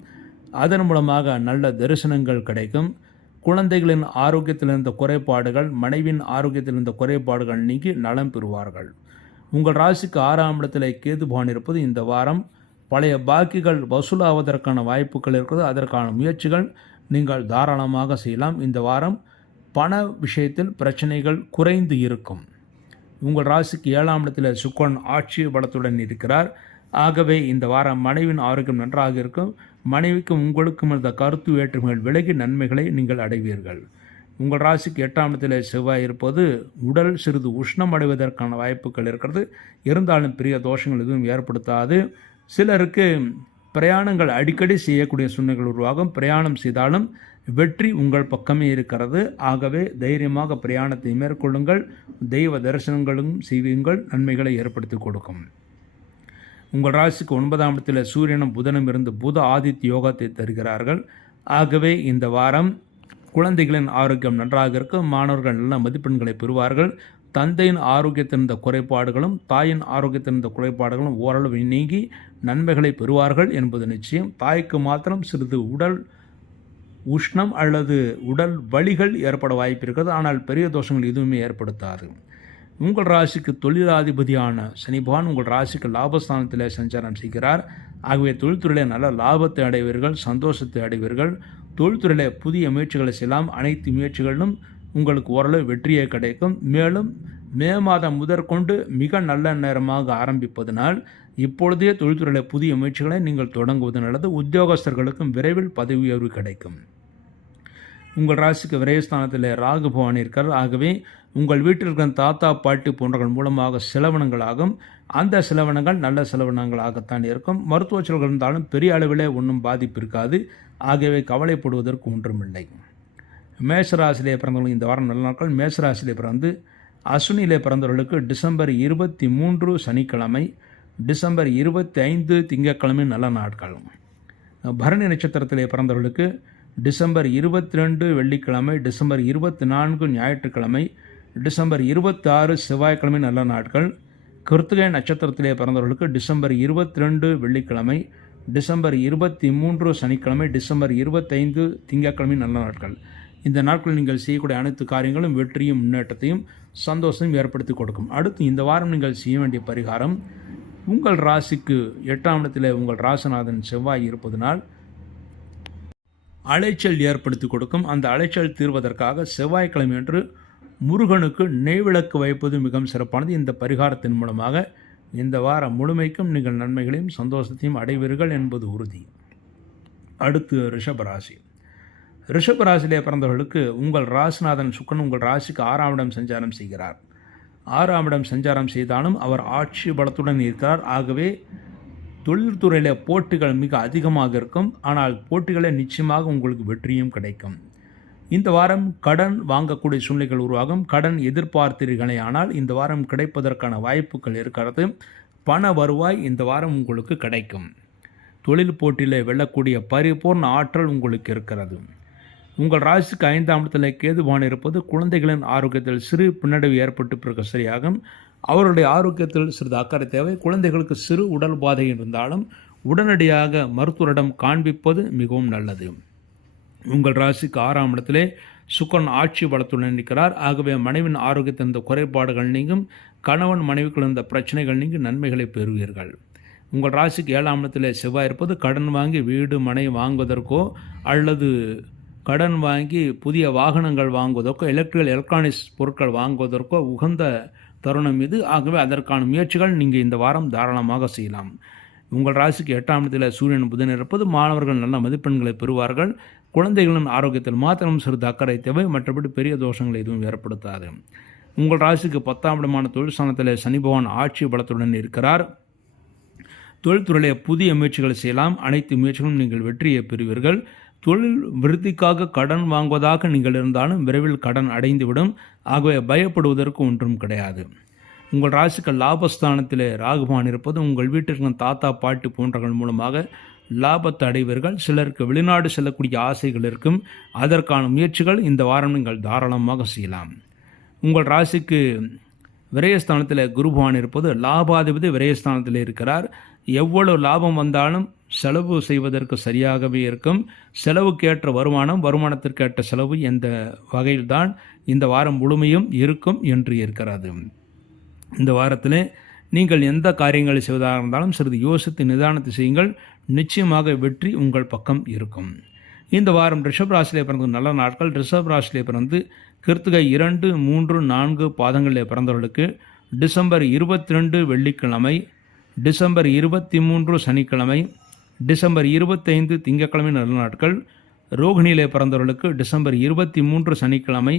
அதன் மூலமாக நல்ல தரிசனங்கள் கிடைக்கும். குழந்தைகளின் ஆரோக்கியத்தில் இருந்த குறைபாடுகள், மனைவியின் ஆரோக்கியத்தில் இருந்த குறைபாடுகள் நீங்கி நலம் பெறுவார்கள். உங்கள் ராசிக்கு 6ஆம் இடத்தில் கேது பகவான் இருப்பது இந்த வாரம் பழைய பாக்கிகள் வசூலாவதற்கான வாய்ப்புகள் இருக்கிறது. அதற்கான முயற்சிகள் நீங்கள் தாராளமாக செய்யலாம். இந்த வாரம் பண விஷயத்தில் பிரச்சனைகள் குறைந்து இருக்கும். உங்கள் ராசிக்கு 7ஆம் இடத்தில் சுக்கிரன் ஆட்சி பலத்துடன் இருக்கிறார். ஆகவே இந்த வாரம் மனைவியின் ஆரோக்கியம் நன்றாக இருக்கும். மனைவிக்கும் உங்களுக்கும் இருந்த கருத்து வேற்றுமைகள் விலகி நன்மைகளை நீங்கள் அடைவீர்கள். உங்கள் ராசிக்கு 8ஆம் இடத்தில் செவ்வாய் இருப்பது உடல் சிறிது உஷ்ணம் அடைவதற்கான வாய்ப்புகள் இருக்கிறது. இருந்தாலும் பெரிய தோஷங்கள் எதுவும் ஏற்படுத்தாது. சிலருக்கு பிரயாணங்கள் அடிக்கடி செய்யக்கூடிய சூழ்நிலைகள் உருவாகும். பிரயாணம் செய்தாலும் வெற்றி உங்கள் பக்கமே இருக்கிறது. ஆகவே தைரியமாக பிரயாணத்தை மேற்கொள்ளுங்கள். தெய்வ தரிசனங்களும் செய்வீங்கள். நன்மைகளை ஏற்படுத்தி கொடுக்கும். உங்கள் ராசிக்கு 9ஆம் இடத்தில் சூரியனும் புதனும் இருந்து புத ஆதித்ய யோகத்தை தருகிறார்கள். ஆகவே இந்த வாரம் குழந்தைகளின் ஆரோக்கியம் நன்றாக இருக்கும். மாணவர்கள் நல்ல மதிப்பெண்களை பெறுவார்கள். தந்தையின் ஆரோக்கியத்திருந்த குறைபாடுகளும் தாயின் ஆரோக்கியத்திருந்த குறைபாடுகளும் ஓரளவு நீங்கி நன்மைகளை பெறுவார்கள் என்பது நிச்சயம். தாய்க்கு மாத்திரம் சிறிது உடல் உஷ்ணம் அல்லது உடல் வலிகள் ஏற்பட வாய்ப்பு இருக்கிறது. ஆனால் பெரிய தோஷங்கள் எதுவுமே ஏற்படுத்தாது. உங்கள் ராசிக்கு தொழிலாதிபதியான சனி பகவான் உங்கள் ராசிக்கு லாபஸ்தானத்தில் சஞ்சாரம் செய்கிறார். ஆகவே தொழில்துறையில் நல்ல லாபத்தை அடைவீர்கள், சந்தோஷத்தை அடைவீர்கள். தொழில்துறையில் புதிய முயற்சிகளை செய்யலாம். அனைத்து முயற்சிகளிலும் உங்களுக்கு ஓரளவு வெற்றியே கிடைக்கும். மேலும் மே மாதம் முதற்கொண்டு மிக நல்ல நேரமாக ஆரம்பிப்பதனால் இப்பொழுதே தொழில்துறையில் புதிய முயற்சிகளை நீங்கள் தொடங்குவது நல்லது. உத்தியோகஸ்தர்களுக்கும் விரைவில் பதவி உயர்வு கிடைக்கும். உங்கள் ராசிக்கு விரயஸ்தானத்தில் ராகு பகவான் இருக்கிறார். ஆகவே உங்கள் வீட்டில் இருக்கிற தாத்தா பாட்டி போன்றவர்கள் மூலமாக செலவினங்களாகும். அந்த செலவினங்கள் நல்ல செலவினங்களாகத்தான் இருக்கும். மருத்துவ செலவுகள் இருந்தாலும் பெரிய அளவில் ஒன்றும் பாதிப்பு இருக்காது. ஆகவே கவலைப்படுவதற்கு ஒன்றுமில்லை. மேஷராசிலே பிறந்தவர்கள் இந்த வாரம் நல்ல நாட்கள். மேஷராசிலே பிறந்து அஸ்வினியிலே பிறந்தவர்களுக்கு டிசம்பர் 23 சனிக்கிழமை, டிசம்பர் 25 திங்கட்கிழமை நல்ல நாட்கள். பரணி நட்சத்திரத்திலே பிறந்தவர்களுக்கு டிசம்பர் 22 வெள்ளிக்கிழமை, டிசம்பர் 24 ஞாயிற்றுக்கிழமை, டிசம்பர் 26 செவ்வாய்க்கிழமை நல்ல நாட்கள். கிருத்திகை நட்சத்திரத்திலே பிறந்தவர்களுக்கு டிசம்பர் 22 வெள்ளிக்கிழமை, டிசம்பர் 23 சனிக்கிழமை, டிசம்பர் 25 திங்கட்கிழமை நல்ல நாட்கள். இந்த நாட்களில் நீங்கள் செய்யக்கூடிய அனைத்து காரியங்களும் வெற்றியும் முன்னேற்றத்தையும் சந்தோஷத்தையும் ஏற்படுத்தி கொடுக்கும். அடுத்து இந்த வாரம் நீங்கள் செய்ய வேண்டிய பரிகாரம், உங்கள் ராசிக்கு 8ஆம் இடத்தில் உங்கள் ராசிநாதன் செவ்வாய் இருப்பதனால் அலைச்சல் ஏற்படுத்தி கொடுக்கும். அந்த அலைச்சல் தீர்வதற்காக செவ்வாய்க்கிழமை என்று முருகனுக்கு நெய்விளக்கு வைப்பது மிகவும் சிறப்பானது. இந்த பரிகாரத்தின் மூலமாக இந்த வாரம் முழுமைக்கும் நீங்கள் நன்மைகளையும் சந்தோஷத்தையும் அடைவீர்கள் என்பது உறுதி. அடுத்து ரிஷபராசி. ரிஷபராசியிலே பிறந்தவர்களுக்கு உங்கள் ராசிநாதன் சுக்கிரன் உங்கள் ராசிக்கு 6ஆம் இடம் சஞ்சாரம் செய்கிறார். 6ஆம் இடம் சஞ்சாரம் செய்தாலும் அவர் ஆட்சி பலத்துடன் இருக்கிறார். ஆகவே தொழில்துறையில் போட்டிகள் மிக அதிகமாக இருக்கும். ஆனால் போட்டிகளில் நிச்சயமாக உங்களுக்கு வெற்றியும் கிடைக்கும். இந்த வாரம் கடன் வாங்கக்கூடிய சூழ்நிலைகள் உருவாகும். கடன் எதிர்பார்த்தீர்களே ஆனால் இந்த வாரம் கிடைப்பதற்கான வாய்ப்புகள் இருக்கிறது. பண வருவாய் இந்த வாரம் உங்களுக்கு கிடைக்கும். தொழில் போட்டியில் வெல்லக்கூடிய பரிபூர்ண ஆற்றல் உங்களுக்கு இருக்கிறது. உங்கள் ராசிக்கு 5ஆம் இடத்தில் கேதுபான் இருப்பது குழந்தைகளின் ஆரோக்கியத்தில் சிறு பின்னடைவு ஏற்பட்டு பிறகு சரியாகும். அவருடைய ஆரோக்கியத்தில் சிறிது அக்கறை தேவை. குழந்தைகளுக்கு சிறு உடல் பாதை இருந்தாலும் உடனடியாக மருத்துவரிடம் காண்பிப்பது மிகவும் நல்லது. உங்கள் ராசிக்கு 6ஆம் இடத்திலே சுக்கிரன் ஆட்சி பலத்துடன் இருக்கிறார். ஆகவே மனைவின் ஆரோக்கியத்தின் இந்த குறைபாடுகள் நீங்கும். கணவன் மனைவிக்குள் இந்த பிரச்சனைகள் நீங்கி நன்மைகளை பெறுவீர்கள். உங்கள் ராசிக்கு 7ஆம் இடத்திலே செவ்வாய் இருப்பது கடன் வாங்கி வீடு மனை வாங்குவதற்கோ அல்லது கடன் வாங்கி புதிய வாகனங்கள் வாங்குவதற்கோ எலக்ட்ரானிக்ஸ் பொருட்கள் வாங்குவதற்கோ உகந்த தருணம் இது. ஆகவே அதற்கான முயற்சிகள் நீங்கள் இந்த வாரம் தாராளமாக செய்யலாம். உங்கள் ராசிக்கு 8ஆம் இடத்தில் சூரியன் புதன் இருப்பது மாணவர்கள் நல்ல மதிப்பெண்களை பெறுவார்கள். குழந்தைகளின் ஆரோக்கியத்தில் மாத்திரம் சிறிது அக்கறை தேவை. மற்றபடி பெரிய தோஷங்கள் எதுவும் ஏற்படுத்தாது. உங்கள் ராசிக்கு 10ஆம் இடமான தொழில் ஸ்தானத்தில் சனி பகவான் ஆட்சி பலத்துடன் இருக்கிறார். தொழில்துறையிலே புதிய முயற்சிகளை செய்யலாம். அனைத்து முயற்சிகளும் நீங்கள் வெற்றியை பெறுவீர்கள். தொழில் விருத்திக்காக கடன் வாங்குவதாக நீங்கள் இருந்தாலும் விரைவில் கடன் அடைந்துவிடும். ஆகவே பயப்படுவதற்கு ஒன்றும் கிடையாது. உங்கள் ராசிக்கு லாபஸ்தானத்தில் ராகுபான் இருப்பது உங்கள் வீட்டிற்கு தாத்தா பாட்டி போன்றவர்கள் மூலமாக லாபத்தை அடைவீர்கள். சிலருக்கு வெளிநாடு செல்லக்கூடிய ஆசைகள் இருக்கும். அதற்கான முயற்சிகள் இந்த வாரம் நீங்கள் தாராளமாக செய்யலாம். உங்கள் ராசிக்கு விரயஸ்தானத்தில் குருபவான் இருப்பது லாபாதிபதி விரயஸ்தானத்தில் இருக்கிறார். எவ்வளவு லாபம் வந்தாலும் செலவு செய்வதற்கு சரியாகவே இருக்கும். செலவுக்கேற்ற வருமானத்திற்கேற்ற செலவு எந்த வகையில்தான் இந்த வாரம் முழுமையும் இருக்கும் என்று இருக்கிறது. இந்த வாரத்தில் நீங்கள் எந்த காரியங்களை செய்வதாக இருந்தாலும் சிறிது யோசித்து நிதானத்தை செய்யுங்கள். நிச்சயமாக வெற்றி உங்கள் பக்கம் இருக்கும். இந்த வாரம் ரிஷப் ராசியிலே பிறந்த நல்ல நாட்கள். ரிஷப் ராசியிலே பிறந்து கிருத்திகை 2, 3, 4 பாதங்களிலே பிறந்தவர்களுக்கு டிசம்பர் 22 வெள்ளிக்கிழமை, டிசம்பர் 23 சனிக்கிழமை, டிசம்பர் 25 திங்கட்கிழமை நல்ல நாட்கள். ரோகிணியிலே பிறந்தவர்களுக்கு டிசம்பர் 23 சனிக்கிழமை,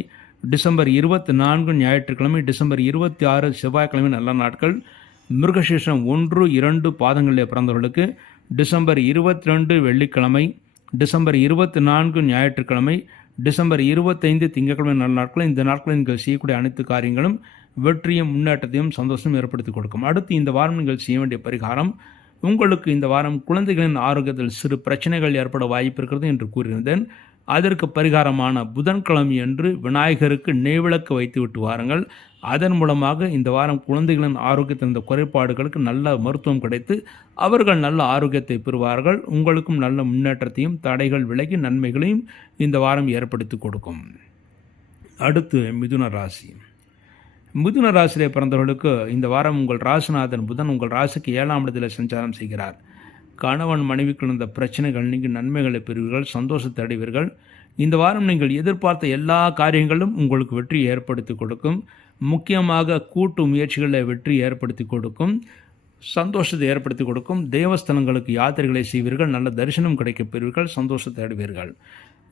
டிசம்பர் 24 ஞாயிற்றுக்கிழமை, டிசம்பர் 26 செவ்வாய்க்கிழமை நல்ல நாட்கள். மிருகசீஷம் 1, 2 பாதங்களிலே பிறந்தவர்களுக்கு டிசம்பர் 22 வெள்ளிக்கிழமை, டிசம்பர் 24 ஞாயிற்றுக்கிழமை, டிசம்பர் 25 திங்கட்கிழமை நல்ல நாட்கள். இந்த நாட்களில் நீங்கள் செய்யக்கூடிய அனைத்து காரியங்களும் வெற்றியும் முன்னேற்றத்தையும் சந்தோஷம் ஏற்படுத்தி கொடுக்கும். அடுத்து இந்த வாரம் நீங்கள் செய்ய வேண்டிய பரிகாரம், உங்களுக்கு இந்த வாரம் குழந்தைகளின் ஆரோக்கியத்தில் சிறு பிரச்சனைகள் ஏற்பட வாய்ப்பு இருக்கிறது என்று கூறியிருந்தேன். அதற்கு பரிகாரமான புதன்கிழமை அன்று விநாயகருக்கு நெய்விளக்கு வைத்து விட்டு வாருங்கள். அதன் மூலமாக இந்த வாரம் குழந்தைகளின் ஆரோக்கியத்தின் இந்த குறைபாடுகளுக்கு நல்ல மருத்துவம் கிடைத்து அவர்கள் நல்ல ஆரோக்கியத்தை பெறுவார்கள். உங்களுக்கும் நல்ல முன்னேற்றத்தையும் தடைகள் விலகி நன்மைகளையும் இந்த வாரம் ஏற்படுத்தி கொடுக்கும். அடுத்து மிதுன ராசி. மிதுன ராசியிலே பிறந்தவர்களுக்கு இந்த வாரம் உங்கள் ராசிநாதன் புதன் உங்கள் ராசிக்கு 7ஆம் இடத்தில் சஞ்சாரம் செய்கிறார். கணவன் மனைவிக்குள் இந்த பிரச்சனைகள் நீங்கி நன்மைகளை பெறுவீர்கள், சந்தோஷத்தை அடைவீர்கள். இந்த வாரம் நீங்கள் எதிர்பார்த்த எல்லா காரியங்களும் உங்களுக்கு வெற்றி ஏற்படுத்தி கொடுக்கும். முக்கியமாக கூட்டு முயற்சிகளில் வெற்றி ஏற்படுத்தி கொடுக்கும். சந்தோஷத்தை ஏற்படுத்தி கொடுக்கும். தேவஸ்தலங்களுக்கு யாத்திரைகளை செய்வீர்கள், நல்ல தரிசனம் கிடைக்கப் பெறுவீர்கள், சந்தோஷத்தை அடைவீர்கள்.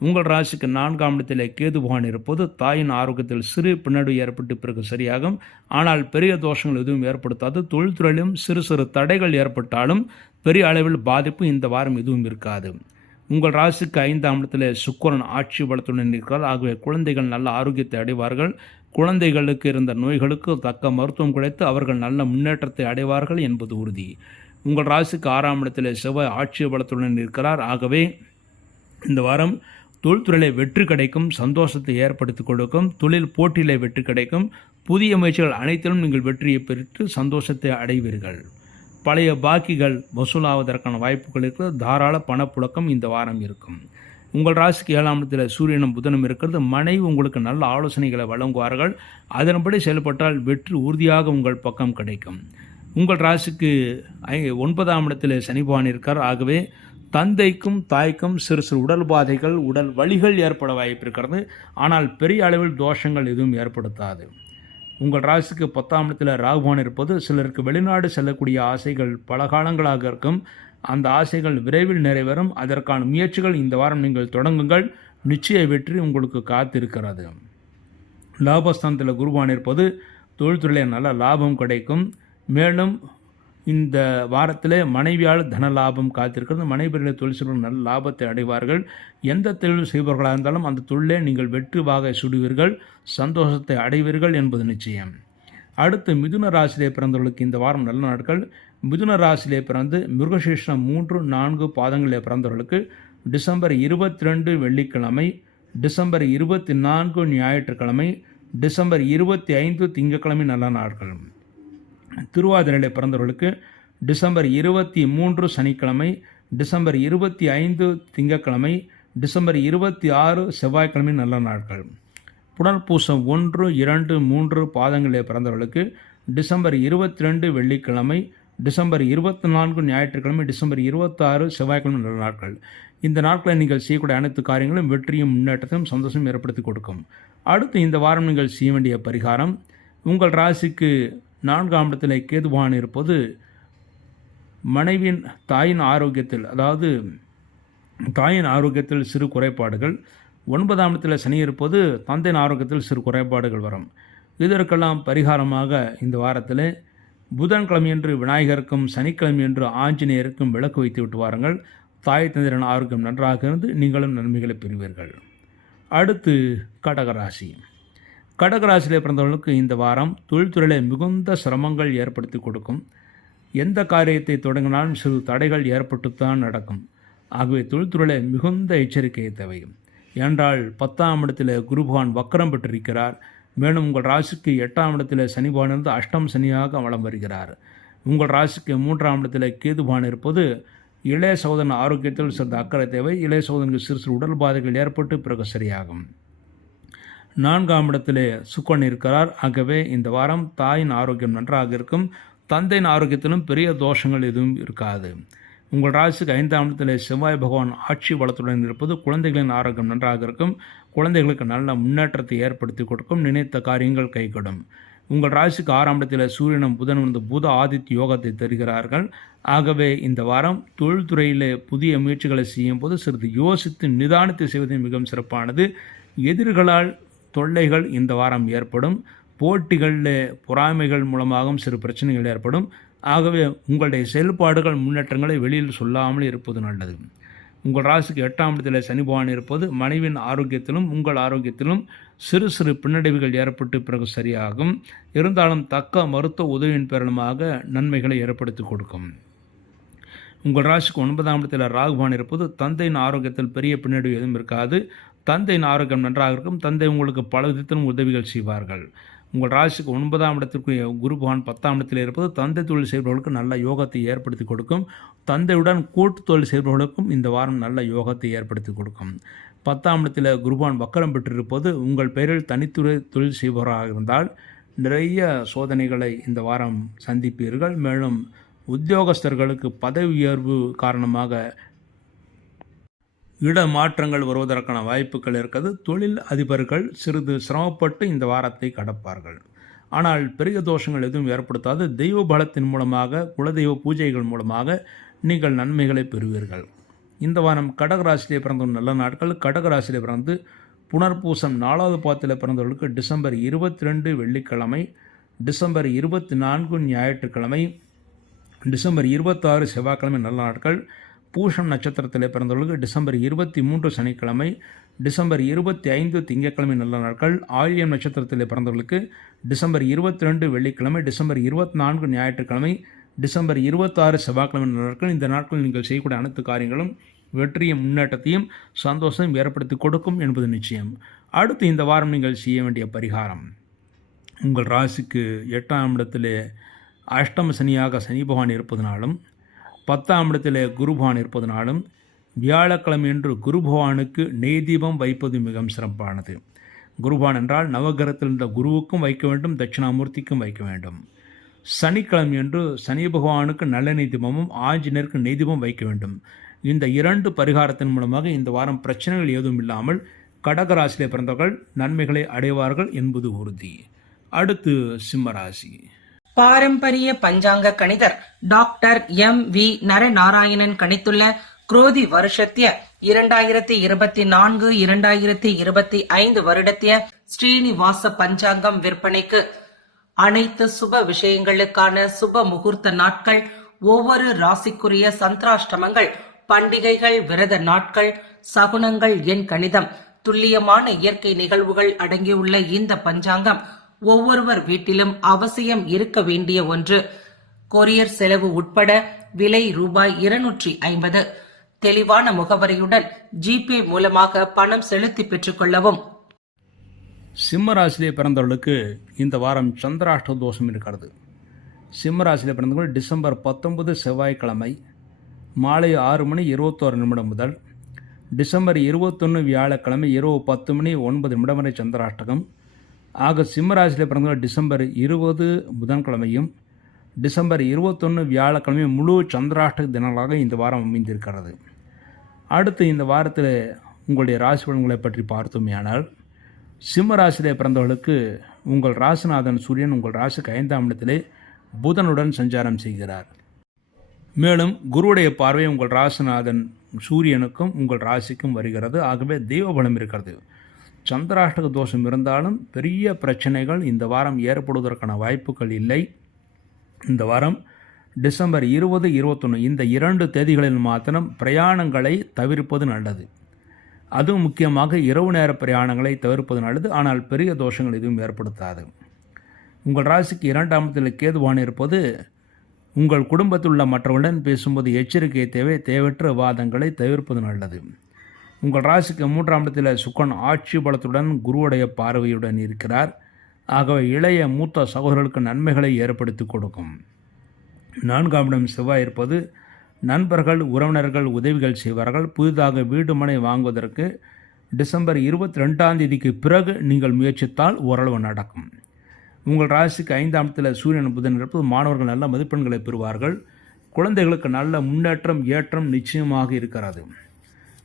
உங்கள் ராசிக்கு 4ஆம் இடத்திலே கேது பகவான் இருப்பது தாயின் ஆரோக்கியத்தில் சிறு பின்னடைவு ஏற்பட்டு பிறகு சரியாகும். ஆனால் பெரிய தோஷங்கள் எதுவும் ஏற்படுத்தாது. தொழில்துறையிலும் சிறு சிறு தடைகள் ஏற்பட்டாலும் பெரிய அளவில் பாதிப்பு இந்த வாரம் எதுவும் இருக்காது. உங்கள் ராசிக்கு 5ஆம் இடத்திலே சுக்கிரன் ஆட்சி பலத்துடன் இருக்கிறார். ஆகவே குழந்தைகள் நல்ல ஆரோக்கியத்தை அடைவார்கள். குழந்தைகளுக்கு இருந்த நோய்களுக்கு தக்க மருத்துவம் கிடைத்து அவர்கள் நல்ல முன்னேற்றத்தை அடைவார்கள் என்பது உறுதி. உங்கள் ராசிக்கு 6ஆம் இடத்திலே செவ்வாய் ஆட்சி பலத்துடன் இருக்கிறார். ஆகவே இந்த வாரம் தொழில்துறையிலே வெற்றி கிடைக்கும், சந்தோஷத்தை ஏற்படுத்தி கொடுக்கும். தொழில் போட்டியிலே வெற்றி கிடைக்கும். புதிய முயற்சிகள் அனைத்திலும் நீங்கள் வெற்றியை பெற்று சந்தோஷத்தை அடைவீர்கள். பழைய பாக்கிகள் வசூலாவதற்கான வாய்ப்புகள் இருக்கிறது. தாராள பணப்புழக்கம் இந்த வாரம் இருக்கும். உங்கள் ராசிக்கு 7ஆம் இடத்தில் சூரியனும் புதனும் இருக்கிறது. மனைவி உங்களுக்கு நல்ல ஆலோசனைகளை வழங்குவார்கள். அதன்படி செயல்பட்டால் வெற்றி உறுதியாக உங்கள் பக்கம் கிடைக்கும். உங்கள் ராசிக்கு 9ஆம் இடத்தில் சனி பகவான் இருக்கார். ஆகவே தந்தைக்கும் தாய்க்கும் சிறு சிறு உடல் பாதைகள், உடல் வலிகள் ஏற்பட வாய்ப்பு இருக்கிறது. ஆனால் பெரிய அளவில் தோஷங்கள் எதுவும் ஏற்படுத்தாது. உங்கள் ராசிக்கு 10ஆம் இடத்தில் ராகு பகவான் இருப்பது சிலருக்கு வெளிநாடு செல்லக்கூடிய ஆசைகள் பல காலங்களாக இருக்கும். அந்த ஆசைகள் விரைவில் நிறைவேறும். அதற்கான முயற்சிகள் இந்த வாரம் நீங்கள் தொடங்குங்கள். நிச்சய வெற்றி உங்களுக்கு காத்திருக்கிறது. லாபஸ்தானத்தில் குரு பகவான் இருப்பது தொழில்துறையில் நல்ல லாபம் கிடைக்கும். மேலும் இந்த வாரத்தில் மனைவியால் தன லாபம் காத்திருக்கிறது. மனைவியர்கள் தொழில் செய்பவர்கள் நல்ல லாபத்தை அடைவார்கள். எந்த தொழில் செய்பவர்களாக இருந்தாலும் அந்த தொழிலே நீங்கள் வெற்றி வாகை சுடுவீர்கள், சந்தோஷத்தை அடைவீர்கள் என்பது நிச்சயம். அடுத்து மிதுன ராசியிலே பிறந்தவர்களுக்கு இந்த வாரம் நல்ல நாட்கள். மிதுன ராசியிலே பிறந்து மிருகசீர்ஷம் 3, 4 பாதங்களிலே பிறந்தவர்களுக்கு டிசம்பர் 22 வெள்ளிக்கிழமை, டிசம்பர் 24 ஞாயிற்றுக்கிழமை, டிசம்பர் 25 திங்கட்கிழமை நல்ல நாட்கள். திருவாதிரையிலே பிறந்தவர்களுக்கு டிசம்பர் 23 சனிக்கிழமை, டிசம்பர் 25 திங்கட்கிழமை, டிசம்பர் 26 செவ்வாய்க்கிழமை நல்ல நாட்கள். புனர்பூசம் 1, 2, 3 பாதங்களிலே பிறந்தவர்களுக்கு டிசம்பர் 22 வெள்ளிக்கிழமை, டிசம்பர் 24 ஞாயிற்றுக்கிழமை, டிசம்பர் 26 செவ்வாய்க்கிழமை நல்ல நாட்கள். இந்த நாட்களில் நீங்கள் செய்யக்கூடிய அனைத்து காரியங்களும் வெற்றியும் முன்னேற்றத்தையும் சந்தோஷம் ஏற்படுத்தி கொடுக்கும். அடுத்து இந்த வாரம் நீங்கள் செய்ய வேண்டிய பரிகாரம், உங்கள் ராசிக்கு 4ஆம் இடத்தில் கேது பகவான் இருப்பது மனைவியின் தாயின் ஆரோக்கியத்தில், அதாவது தாயின் ஆரோக்கியத்தில் சிறு குறைபாடுகள். 9ஆம் இடத்தில் சனி இருப்பது தந்தையின் ஆரோக்கியத்தில் சிறு குறைபாடுகள் வரும். இதற்கெல்லாம் பரிகாரமாக இந்த வாரத்தில் புதன்கிழமையன்று விநாயகருக்கும் சனிக்கிழமையன்று ஆஞ்சநேயருக்கும் விளக்கு வைத்து விட்டு வாருங்கள். தாய் தந்தையரின் ஆரோக்கியம் நன்றாக இருந்து நீங்களும் நன்மைகளை பெறுவீர்கள். அடுத்து கடகராசி. கடகராசியிலே பிறந்தவர்களுக்கு இந்த வாரம் தொழில்துறையிலே மிகுந்த சிரமங்கள் ஏற்படுத்தி கொடுக்கும். எந்த காரியத்தை தொடங்கினாலும் சிறு தடைகள் ஏற்பட்டுத்தான் நடக்கும். ஆகவே தொழில்துறையிலே மிகுந்த எச்சரிக்கை தேவை. ஏனென்றால் 10ஆம் இடத்தில் குரு பகவான் வக்கரம் பெற்றிருக்கிறார். மேலும் உங்கள் ராசிக்கு 8ஆம் இடத்தில் சனி பகவான் இருந்து அஷ்டம் சனியாக வலம் வருகிறார். உங்கள் ராசிக்கு 3ஆம் இடத்தில் கேது பகவான் இருப்பது இளைய சகோதரன் ஆரோக்கியத்தில் சிறிது அக்கறை தேவை. இளைய சகோதரனுக்கு சிறு சிறு உடல் பாதைகள் ஏற்பட்டு பிறகு சரியாகும். 4ஆம் இடத்திலே சுக்கிரன் இருக்கிறார். ஆகவே இந்த வாரம் தாயின் ஆரோக்கியம் நன்றாக இருக்கும். தந்தையின் ஆரோக்கியத்திலும் பெரிய தோஷங்கள் எதுவும் இருக்காது. உங்கள் ராசிக்கு 5ஆம் இடத்திலே செவ்வாய் பகவான் ஆட்சி பலத்துடன் இருப்பது குழந்தைகளின் ஆரோக்கியம் நன்றாக இருக்கும். குழந்தைகளுக்கு நல்ல முன்னேற்றத்தை ஏற்படுத்தி கொடுக்கும். நினைத்த காரியங்கள் கைகூடும். உங்கள் ராசிக்கு 6ஆம் இடத்தில் சூரியனும் புதனும் வந்து புத ஆதித்ய யோகத்தை தருகிறார்கள். ஆகவே இந்த வாரம் தொழில்துறையிலே புதிய முயற்சிகளை செய்யும் போது சிறிது யோசித்து நிதானித்து செய்வது மிகவும் சிறப்பானது. எதிரிகளால் தொல்லைகள் இந்த வாரம் ஏற்படும். போட்டிகளில் பொறாமைகள் மூலமாகவும் சிறு பிரச்சனைகள் ஏற்படும். ஆகவே உங்களுடைய செயல்பாடுகள் முன்னேற்றங்களை வெளியில் சொல்லாமல் இருப்பது நல்லது. உங்கள் ராசிக்கு 8ஆம் இடத்தில் சனி பகவான் இருப்பது மனைவியின் ஆரோக்கியத்திலும் உங்கள் ஆரோக்கியத்திலும் சிறு சிறு பின்னடைவுகள் ஏற்பட்டு பிறகு சரியாகும். இருந்தாலும் தக்க மருத்துவ உதவியின் பேரலமாக நன்மைகளை ஏற்படுத்தி கொடுக்கும். உங்கள் ராசிக்கு 9ஆம் இடத்தில் ராகு பகவான் இருப்பது தந்தையின் ஆரோக்கியத்தில் பெரிய பின்னடைவு எதுவும் இருக்காது. தந்தையின் ஆரோக்கியம் நன்றாக இருக்கும். தந்தை உங்களுக்கு பல விதத்திலும் உதவிகள் செய்வார்கள். உங்கள் ராசிக்கு 9ஆம் இடத்திற்கு குரு பகவான் 10ஆம் இடத்தில் இருப்பது தந்தை தொழில் செய்பவர்களுக்கு நல்ல யோகத்தை ஏற்படுத்தி கொடுக்கும். தந்தையுடன் கூட்டு தொழில் செய்பவர்களுக்கும் இந்த வாரம் நல்ல யோகத்தை ஏற்படுத்தி கொடுக்கும். 10ஆம் இடத்தில் குரு பகவான் வக்கரம் பெற்றிருப்பது உங்கள் பெயரில் தனித்துறை தொழில் செய்பவராக இருந்தால் நிறைய சோதனைகளை இந்த வாரம் சந்திப்பீர்கள். மேலும் உத்தியோகஸ்தர்களுக்கு பதவி உயர்வு காரணமாக இடமாற்றங்கள் வருவதற்கான வாய்ப்புகள் இருக்கிறது. தொழில் அதிபர்கள் சிறிது சிரமப்பட்டு இந்த வாரத்தை கடப்பார்கள். ஆனால் பெரிய தோஷங்கள் எதுவும் ஏற்படுத்தாது. தெய்வ பலத்தின் மூலமாக, குலதெய்வ பூஜைகள் மூலமாக நீங்கள் நன்மைகளை பெறுவீர்கள். இந்த வாரம் கடகராசியிலே பிறந்தவங்க நல்ல நாட்கள். கடகராசியிலே பிறந்து புனர்பூசம் 4வது பாதத்தில் பிறந்தவர்களுக்கு டிசம்பர் 22 வெள்ளிக்கிழமை, டிசம்பர் 24 ஞாயிற்றுக்கிழமை, டிசம்பர் 26 செவ்வாய்க்கிழமை நல்ல நாட்கள். பூஷம் நட்சத்திரத்தில் பிறந்தவர்களுக்கு டிசம்பர் 23 சனிக்கிழமை, டிசம்பர் 25 திங்கட்கிழமை நல்ல நாட்கள். ஆயில்யம் நட்சத்திரத்தில் பிறந்தவர்களுக்கு டிசம்பர் 22 வெள்ளிக்கிழமை, டிசம்பர் 24 ஞாயிற்றுக்கிழமை, டிசம்பர் 26 செவ்வாய்க்கிழமை நல்ல நாட்கள். இந்த நாட்கள் நீங்கள் செய்யக்கூடிய அனைத்து காரியங்களும் வெற்றியும் முன்னேற்றத்தையும் சந்தோஷம் ஏற்படுத்தி கொடுக்கும் என்பது நிச்சயம். அடுத்து இந்த வாரம் நீங்கள் செய்ய வேண்டிய பரிகாரம், உங்கள் ராசிக்கு 8ஆம் இடத்திலே அஷ்டம சனியாக சனி பகவான் இருப்பதனாலும், 10ஆம் இடத்திலே குரு பகவான் இருப்பதனாலும், வியாழக்கிழமை என்று குரு பகவானுக்கு நெய் தீபம் வைப்பது மிகவும் சிறப்பானது. குருபகவான் என்றால் நவகிரகத்தில் இருந்த குருவுக்கும் வைக்க வேண்டும், தட்சிணாமூர்த்திக்கும் வைக்க வேண்டும். சனிக்கிழமை என்று சனி பகவானுக்கு நல்லெண்ணெய் தீபமும் ஆஞ்சநேயருக்கு நெய் தீபம் வைக்க வேண்டும். இந்த 2 பரிகாரத்தின் மூலமாக இந்த வாரம் பிரச்சனைகள் ஏதும் இல்லாமல் கடகராசியிலே பிறந்தவர்கள் நன்மைகளை அடைவார்கள் என்பது உறுதி. அடுத்து சிம்மராசி. பாரம்பரிய பஞ்சாங்க கணிதர் டாக்டர் M.V. நரநாராயணன் கணித்துள்ள குரோதி வருஷத்திய 2024-2025 வருடத்திய ஸ்ரீனிவாச பஞ்சாங்கம் விற்பனைக்கு அனைத்து சுப விஷயங்களுக்கான சுப முகூர்த்த நாட்கள், ஒவ்வொரு ராசிக்குரிய சந்திராஷ்டமங்கள், பண்டிகைகள், விரத நாட்கள், சகுனங்கள், எண் கணிதம், துல்லியமான இயற்கை நிகழ்வுகள் அடங்கியுள்ள இந்த பஞ்சாங்கம் ஒவ்வொருவர் வீட்டிலும் அவசியம் இருக்க வேண்டிய ஒன்று. கொரியர் செலவு உட்பட விலை ரூபாய் 250. தெளிவான முகவரியுடன் ஜிபே மூலமாக பணம் செலுத்தி பெற்றுக் கொள்ளவும். சிம்மராசிலே பிறந்தவர்களுக்கு இந்த வாரம் சந்திராஷ்ட தோஷம் இருக்கிறது. சிம்மராசிலே பிறந்தவர்கள் டிசம்பர் 19 செவ்வாய்க்கிழமை மாலை 6:21 முதல் டிசம்பர் 21 வியாழக்கிழமை இரவு 10:09 வரை சந்திராஷ்டகம். ஆக சிம்மராசியில் பிறந்தவர்கள் டிசம்பர் 20 புதன்கிழமையும் டிசம்பர் 21 வியாழக்கிழமை முழு சந்திராஷ்டக தினங்களாக இந்த வாரம் அமைந்திருக்கிறது. அடுத்து இந்த வாரத்தில் உங்களுடைய ராசி பலன்களை பற்றி பார்த்தோமேயானால், சிம்ம ராசியிலே பிறந்தவர்களுக்கு உங்கள் ராசிநாதன் சூரியன் உங்கள் ராசிக்கு 5ஆம் இடத்திலே புதனுடன் சஞ்சாரம் செய்கிறார். மேலும் குருவுடைய பார்வை உங்கள் ராசிநாதன் சூரியனுக்கும் உங்கள் ராசிக்கும் வருகிறது. ஆகவே தெய்வ பலம் இருக்கிறது. சந்திராஷ்டக தோஷம் இருந்தாலும் பெரிய பிரச்சனைகள் இந்த வாரம் ஏற்படுவதற்கான வாய்ப்புகள் இல்லை. இந்த வாரம் டிசம்பர் 20, 21 இந்த 2 தேதிகளில் மாத்திரம் பிரயாணங்களை தவிர்ப்பது நல்லது. அதுவும் முக்கியமாக இரவு நேர பிரயாணங்களை தவிர்ப்பது நல்லது. ஆனால் பெரிய தோஷங்கள் எதுவும் ஏற்படுத்தாது. உங்கள் ராசிக்கு 2ஆம் இடத்தில் கேதுவான் இருப்பது உங்கள் குடும்பத்தில் உள்ள மற்றவர்களுடன் பேசும்போது எச்சரிக்கை தேவை. தேவையற்ற வாதங்களை தவிர்ப்பது நல்லது. உங்கள் ராசிக்கு 3ஆம் இடத்தில் சுக்கரன் ஆட்சி பலத்துடன் குருவுடைய பார்வையுடன் இருக்கிறார். ஆகவே இளைய மூத்த சகோதரர்களுக்கு நன்மைகளை ஏற்படுத்தி கொடுக்கும். 4ஆம் இடம் செவ்வாய் இருப்பது நண்பர்கள் உறவினர்கள் உதவிகள் செய்வார்கள். புதிதாக வீடு மனை வாங்குவதற்கு டிசம்பர் 22ஆம் தேதிக்கு பிறகு நீங்கள் முயற்சித்தால் ஓரளவு நடக்கும். உங்கள் ராசிக்கு 5ஆம் இடத்தில் சூரியன் புதன் இருப்பது மாணவர்கள் நல்ல மதிப்பெண்களை பெறுவார்கள். குழந்தைகளுக்கு நல்ல முன்னேற்றம் ஏற்றம் நிச்சயமாக இருக்கிறது.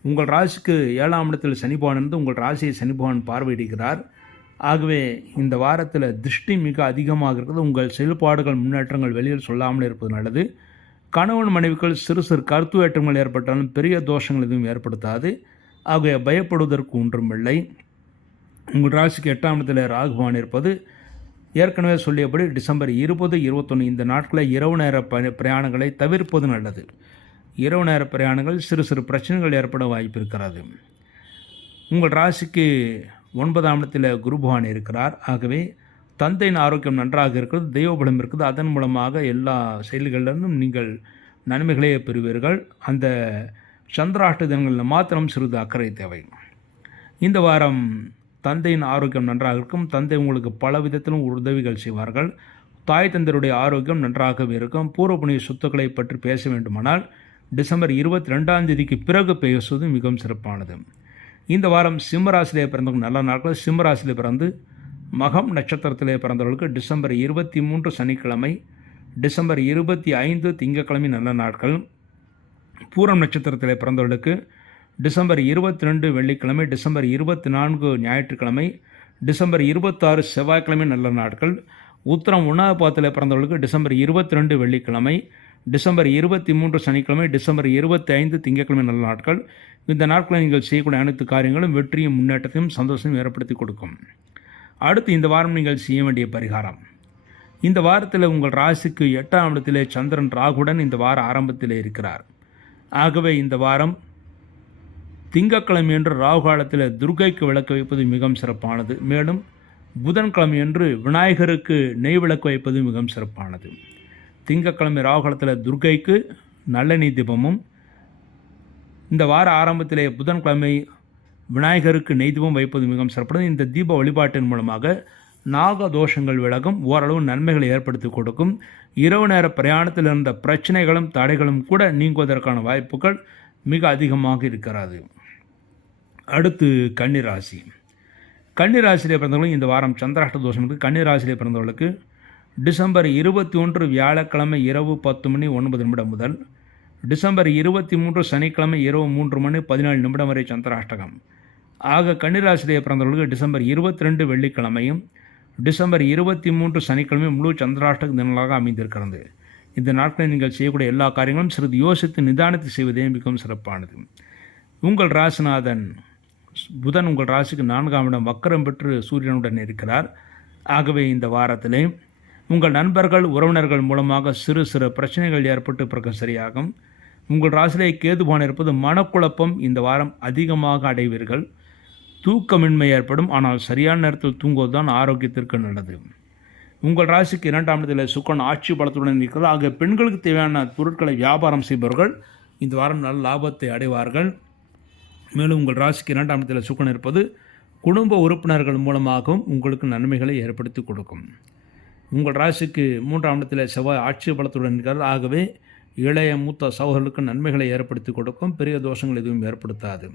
உங்கள் ராசிக்கு 7ஆம் இடத்தில் சனிபகவான் இருந்து உங்கள் ராசியை சனிபகவான் பார்வையிடுகிறார். ஆகவே இந்த வாரத்தில் திருஷ்டி மிக அதிகமாக இருக்கிறது. உங்கள் செயல்பாடுகள் முன்னேற்றங்கள் வெளியில் சொல்லாமல் இருப்பது நல்லது. கணவன் மனைவிகள் சிறு சிறு கருத்து வேற்றங்கள் ஏற்பட்டாலும் பெரிய தோஷங்கள் எதுவும் ஏற்படுத்தாது. ஆகவே பயப்படுவதற்கு ஒன்றுமில்லை. உங்கள் ராசிக்கு 8ஆம் இடத்தில் ராகுபகவான் இருப்பது ஏற்கனவே சொல்லியபடி டிசம்பர் 20, 21 இந்த நாட்களில் இரவு நேர பிரயாணங்களை தவிர்ப்பது நல்லது. இரவு நேர பிரயாணங்கள் சிறு சிறு பிரச்சனைகள் ஏற்பட வாய்ப்பு இருக்கிறது. உங்கள் ராசிக்கு 9ஆம் இடத்தில் குரு பகவான் இருக்கிறார். ஆகவே தந்தையின் ஆரோக்கியம் நன்றாக இருக்கிறது. தெய்வபலம் இருக்குது. அதன் மூலமாக எல்லா செயல்களிலிருந்தும் நீங்கள் நன்மைகளே பெறுவீர்கள். அந்த சந்திராஷ்ட தினங்களில் மாத்திரம் சிறிது அக்கறை தேவை. இந்த வாரம் தந்தையின் ஆரோக்கியம் நன்றாக இருக்கும். தந்தை உங்களுக்கு பல விதத்திலும் உதவிகள் செய்வார்கள். தாய் தந்தையருடைய ஆரோக்கியம் நன்றாகவே இருக்கும். பூர்வ புண்ணிய சொத்துக்களை பற்றி பேச வேண்டுமானால் டிசம்பர் 22ஆம் தேதிக்கு பிறகு பேசுவது மிகவும் சிறப்பானது. இந்த வாரம் சிம்மராசிலே பிறந்தவங்க நல்ல நாட்கள். சிம்மராசிலே பிறந்து மகம் நட்சத்திரத்திலே பிறந்தவர்களுக்கு டிசம்பர் 23 சனிக்கிழமை, டிசம்பர் 25 திங்கட்கிழமை நல்ல நாட்கள். பூரம் நட்சத்திரத்திலே பிறந்தவர்களுக்கு டிசம்பர் 22 வெள்ளிக்கிழமை, டிசம்பர் 24 ஞாயிற்றுக்கிழமை, டிசம்பர் 26 செவ்வாய்க்கிழமை நல்ல நாட்கள். உத்திரம் 1வது பாதத்தில் பிறந்தவர்களுக்கு டிசம்பர் 22 வெள்ளிக்கிழமை, டிசம்பர் 23 சனிக்கிழமை, டிசம்பர் 25 திங்கட்கிழமை நல்ல நாட்கள். இந்த நாட்களில் நீங்கள் செய்யக்கூடிய அனைத்து காரியங்களும் வெற்றியும் முன்னேற்றத்தையும் சந்தோஷத்தையும் ஏற்படுத்தி கொடுக்கும். அடுத்து இந்த வாரம் நீங்கள் செய்ய வேண்டிய பரிகாரம். இந்த வாரத்தில் உங்கள் ராசிக்கு 8ஆம் இடத்திலே சந்திரன் ராகுடன் இந்த வார ஆரம்பத்தில் இருக்கிறார். ஆகவே இந்த வாரம் திங்கட்கிழமையன்று ராகு காலத்தில் துர்க்கைக்கு விளக்கு வைப்பது மிகவும் சிறப்பானது. மேலும் புதன்கிழமையன்று விநாயகருக்கு நெய் விளக்கு வைப்பது மிகவும் சிறப்பானது. திங்கட்கிழமை ராகு காலத்தில் துர்க்கைக்கு நல்லெண்ணெய் தீபமும், இந்த வார ஆரம்பத்திலே புதன்கிழமை விநாயகருக்கு நெய் தீபம் வைப்பது மிகவும் சிறப்பானது. இந்த தீப வழிபாட்டின் மூலமாக நாக தோஷங்கள் விலகும், ஓரளவு நன்மைகளை ஏற்படுத்தி கொடுக்கும். இரவு நேர பிரயாணத்தில் இருந்த பிரச்சனைகளும் தடைகளும் கூட நீங்குவதற்கான வாய்ப்புகள் மிக அதிகமாக இருக்கிறது. அடுத்து கன்னிராசி. கன்னிராசியிலே பிறந்தவர்களுக்கு இந்த வாரம் சந்திராஷ்ட தோஷம் இருக்குது. கன்னிராசியிலே பிறந்தவர்களுக்கு டிசம்பர் 21 வியாழக்கிழமை இரவு 10:09 முதல் டிசம்பர் 23 சனிக்கிழமை இரவு 3:17 வரை சந்திராஷ்டகம். ஆக கன்னிராசியிலே பிறந்தவர்களுக்கு டிசம்பர் 22 வெள்ளிக்கிழமையும் டிசம்பர் 23 சனிக்கிழமை முழு சந்திராஷ்டக தினங்களாக அமைந்திருக்கிறது. இந்த நாட்களில் நீங்கள் செய்யக்கூடிய எல்லா காரியங்களும் சிறிது யோசித்து நிதானித்து செய்வதே மிகவும் சிறப்பானது. உங்கள் ராசிநாதன் புதன் உங்கள் ராசிக்கு 4ஆம் இடம் வக்கரம் பெற்று சூரியனுடன் இருக்கிறார். ஆகவே இந்த வாரத்திலே உங்கள் நண்பர்கள் உறவினர்கள் மூலமாக சிறு சிறு பிரச்சனைகள் ஏற்பட்டு பிறகு சரியாகும். உங்கள் ராசியிலே கேதுபான் இருப்பது மனக்குழப்பம் இந்த வாரம் அதிகமாக அடைவீர்கள். தூக்கமின்மை ஏற்படும். ஆனால் சரியான நேரத்தில் தூங்குவது தான் ஆரோக்கியத்திற்கு நல்லது. உங்கள் ராசிக்கு 2ஆம் இடத்தில் சுக்கிரன் ஆட்சி பலத்துடன் இருக்கிறது. ஆக பெண்களுக்கு தேவையான பொருட்களை வியாபாரம் செய்பவர்கள் இந்த வாரம் நல்ல லாபத்தை அடைவார்கள். மேலும் உங்கள் ராசிக்கு 2ஆம் இடத்தில் சுக்கிரன் இருப்பது குடும்ப உறுப்பினர்கள் மூலமாகவும் உங்களுக்கு நன்மைகளை ஏற்படுத்தி கொடுக்கும். உங்கள் ராசிக்கு 3ஆம் இடத்தில் செவ்வாய் ஆட்சி பலத்துடன் இருக்கிறது. ஆகவே இளைய மூத்த சகோதரர்களுக்கு நன்மைகளை ஏற்படுத்தி கொடுக்கும். பெரிய தோஷங்கள் எதுவும் ஏற்படுத்தாது.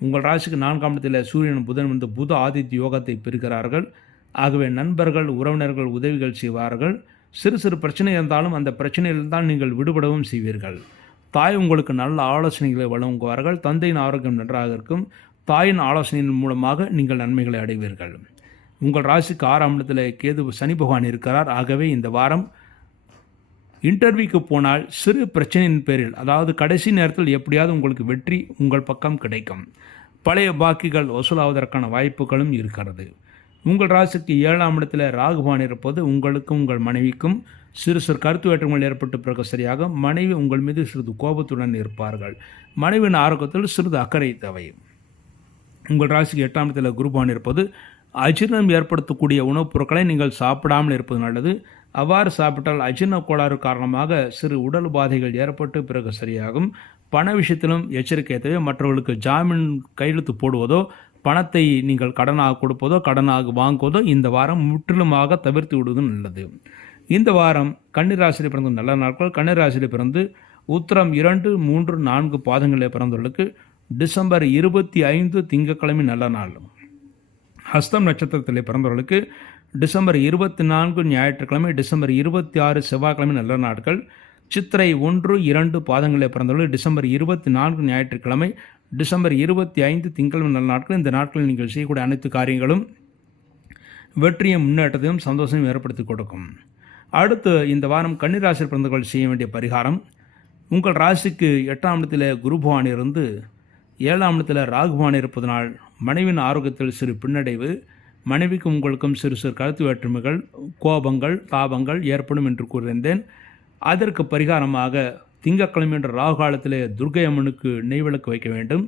உங்கள் ராசிக்கு 4ஆம் இடத்தில் சூரியன் புதன் வந்து புத ஆதித்ய யோகத்தை பெறுகிறார்கள். ஆகவே நண்பர்கள் உறவினர்கள் உதவிகள் செய்வார்கள். சிறு சிறு பிரச்சனை இருந்தாலும் அந்த பிரச்சனையில்தான் நீங்கள் விடுபடவும் செய்வீர்கள். தாய் உங்களுக்கு நல்ல ஆலோசனைகளை வழங்குவார்கள். தந்தையின் ஆரோக்கியம் நன்றாக இருக்கும். தாயின் ஆலோசனையின் மூலமாக நீங்கள் நன்மைகளை அடைவீர்கள். உங்கள் ராசிக்கு 6ஆம் இடத்தில் கேது சனி பகவான் இருக்கிறார். ஆகவே இந்த வாரம் இன்டர்வியூக்கு போனால் சிறு பிரச்சனையின் பேரில், அதாவது கடைசி நேரத்தில் எப்படியாவது உங்களுக்கு வெற்றி உங்கள் பக்கம் கிடைக்கும். பழைய பாக்கிகள் வசூலாவதற்கான வாய்ப்புகளும் இருக்கிறது. உங்கள் ராசிக்கு 7ஆம் இடத்தில் ராகுபான் இருப்பது உங்களுக்கும் உங்கள் மனைவிக்கும் சிறு சிறு கருத்து வேற்றுமைகள் ஏற்பட்டு பிறகு சரியாக மனைவி உங்கள் மீது சிறிது கோபத்துடன் இருப்பார்கள். மனைவியின் ஆரோக்கியத்தில் சிறிது அக்கறை தேவை. உங்கள் ராசிக்கு 8ஆம் இடத்தில் குருபான் இருப்பது அஜீரணம் ஏற்படுத்தக்கூடிய உணவுப் பொருட்களை நீங்கள் சாப்பிடாமல் இருப்பது நல்லது. அவ்வாறு சாப்பிட்டால் அஜீரண கோளாறு காரணமாக சிறு உடல் பாதைகள் ஏற்பட்டு பிறகு சரியாகும். பண விஷயத்திலும் எச்சரிக்கை தேவை. மற்றவர்களுக்கு ஜாமீன் கையெழுத்து போடுவதோ, பணத்தை நீங்கள் கடனாக கொடுப்பதோ, கடனாக வாங்குவதோ இந்த வாரம் முற்றிலுமாக தவிர்த்து விடுவது நல்லது. இந்த வாரம் கன்னிராசியில் பிறந்த நல்ல நாட்கள். கன்னிராசியில் பிறந்து உத்திரம் 2, 3, 4 பாதங்களில் பிறந்தவர்களுக்கு டிசம்பர் 25 திங்கட்கிழமை நல்ல நாள். ஹஸ்தம் நட்சத்திரத்தில் பிறந்தவர்களுக்கு டிசம்பர் 24 ஞாயிற்றுக்கிழமை, டிசம்பர் 26 செவ்வாய்க்கிழமை நல்ல நாட்கள். சித்திரை 1, 2 பாதங்களில் பிறந்தவர்கள் டிசம்பர் 24 ஞாயிற்றுக்கிழமை, டிசம்பர் 25 திங்கட்கிழமை நல்ல நாட்கள். இந்த நாட்களில் நீங்கள் செய்யக்கூடிய அனைத்து காரியங்களும் வெற்றியும் முன்னேற்றத்தையும் சந்தோஷமும் ஏற்படுத்தி கொடுக்கும். அடுத்து இந்த வாரம் கன்னிராசியில் பிறந்தவர்கள் செய்ய வேண்டிய பரிகாரம். உங்கள் ராசிக்கு 8ஆம் இடத்தில் குருபவான் இருந்து 7ஆம் இடத்தில் ராகுபான் இருப்பதனால் மனைவியின் ஆரோக்கியத்தில் சிறு பின்னடைவு, மனைவிக்கும் உங்களுக்கும் சிறு சிறு கருத்து வேற்றுமைகள், கோபங்கள், தாபங்கள் ஏற்படும் என்று கூறியிருந்தேன். அதற்கு பரிகாரமாக திங்கட்கிழமை என்ற ராகு காலத்திலே துர்க்கை அம்மனுக்கு நெய் விளக்கு வைக்க வேண்டும்.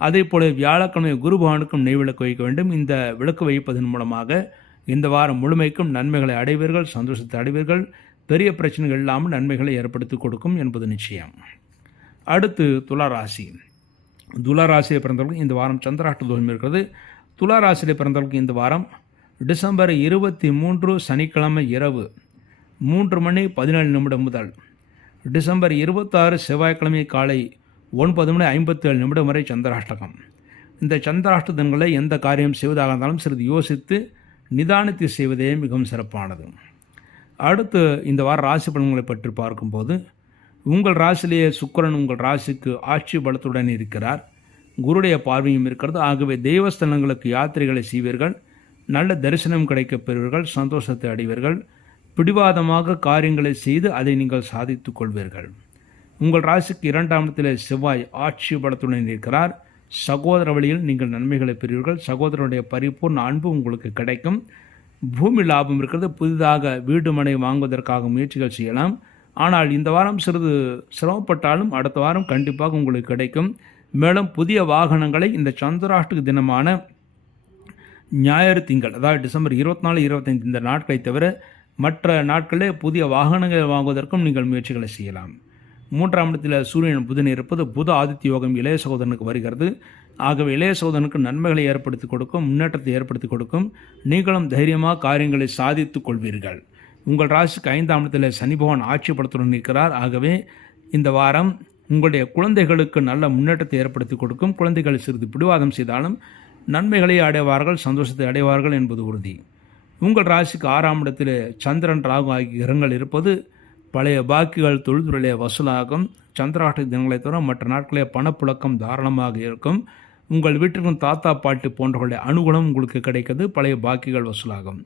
அதே போல வியாழக்கிழமை குரு பகவானுக்கும் நெய் விளக்கு வைக்க வேண்டும். இந்த விளக்கு வைப்பதன் மூலமாக இந்த வாரம் முழுமைக்கும் நன்மைகளை அடைவீர்கள், சந்தோஷத்தை அடைவீர்கள். பெரிய பிரச்சனைகள் இல்லாமல் நன்மைகளை ஏற்படுத்தி கொடுக்கும் என்பது நிச்சயம். அடுத்து துளாராசி. துளாராசியை பிறந்தவர்களுக்கு இந்த வாரம் சந்திராஷ்ட தோஷம் இருக்கிறது. துளாராசியில் பிறந்தவர்களுக்கு இந்த வாரம் டிசம்பர் 23 சனிக்கிழமை இரவு 3:17 முதல் டிசம்பர் 26 செவ்வாய்க்கிழமை காலை 9:57 வரை சந்திராஷ்டகம். இந்த சந்திராஷ்ட தினங்களை எந்த காரியம் செய்வதாக இருந்தாலும் சிறிது யோசித்து நிதானித்து செய்வதே மிகவும் சிறப்பானது. அடுத்து இந்த வார ராசி பலன்களை பற்றி பார்க்கும்போது உங்கள் ராசியிலேயே சுக்கிரன் உங்கள் ராசிக்கு ஆட்சி பலத்துடன் இருக்கிறார். குருடைய பார்வையும் இருக்கிறது. ஆகவே தெய்வஸ்தலங்களுக்கு யாத்திரைகளை செய்வீர்கள். நல்ல தரிசனம் கிடைக்கப் பெறுவீர்கள், சந்தோஷத்தை அடைவீர்கள். பிடிவாதமாக காரியங்களை செய்து அதை நீங்கள் சாதித்துக் கொள்வீர்கள். உங்கள் ராசிக்கு 2ஆம் இடத்திலே செவ்வாய் ஆட்சி பலத்துடன் இருக்கிறார். சகோதர வழியில் நீங்கள் நன்மைகளை பெறுவீர்கள். சகோதரனுடைய பரிபூர்ண அன்பு உங்களுக்கு கிடைக்கும். பூமி லாபம் இருக்கிறது. புதிதாக வீடு மனை வாங்குவதற்காக முயற்சிகள் செய்யலாம். ஆனால் இந்த வாரம் சிறிது சிரமப்பட்டாலும் அடுத்த வாரம் கண்டிப்பாக உங்களுக்கு கிடைக்கும். மேலும் புதிய வாகனங்களை இந்த சந்திராஷ்டக தினமான ஞாயிறு திங்கள், அதாவது டிசம்பர் 24, 25 இந்த நாட்களை தவிர மற்ற நாட்களிலே புதிய வாகனங்கள் வாங்குவதற்கும் நீங்கள் முயற்சிகளை செய்யலாம். 3ஆம் இடத்தில் சூரியன் புதன் இருப்பது புத ஆதித்ய யோகம் இளைய சகோதரனுக்கு வருகிறது. ஆகவே இளைய சகோதரனுக்கு நன்மைகளை ஏற்படுத்தி கொடுக்கும், முன்னேற்றத்தை ஏற்படுத்தி கொடுக்கும். நீங்களும் தைரியமாக காரியங்களை சாதித்துக் கொள்வீர்கள். உங்கள் ராசிக்கு 5ஆம் இடத்தில் சனி பகவான் ஆட்சி பலத்துடன் இருக்கிறார். ஆகவே இந்த வாரம் உங்களுடைய குழந்தைகளுக்கு நல்ல முன்னேற்றத்தை ஏற்படுத்தி கொடுக்கும். குழந்தைகள் சிறிது பிடிவாதம் செய்தாலும் நன்மைகளை அடைவார்கள், சந்தோஷத்தை அடைவார்கள் என்பது உறுதி. உங்கள் ராசிக்கு 6ஆம் இடத்தில் சந்திரன், ராகு ஆகிய கிரகங்கள் இருப்பது பழைய பாக்கிகள் தொழில்துறையிலே வசூலாகும். சந்திராஷ்டக தினங்களை தவிர மற்ற நாட்களே பணப்புழக்கம் தாராளமாக இருக்கும். உங்கள் வீட்டிற்கும் தாத்தா பாட்டி போன்றவர்களுடைய அனுகூலம் உங்களுக்கு கிடைக்கிறது. பழைய பாக்கிகள் வசூலாகும்.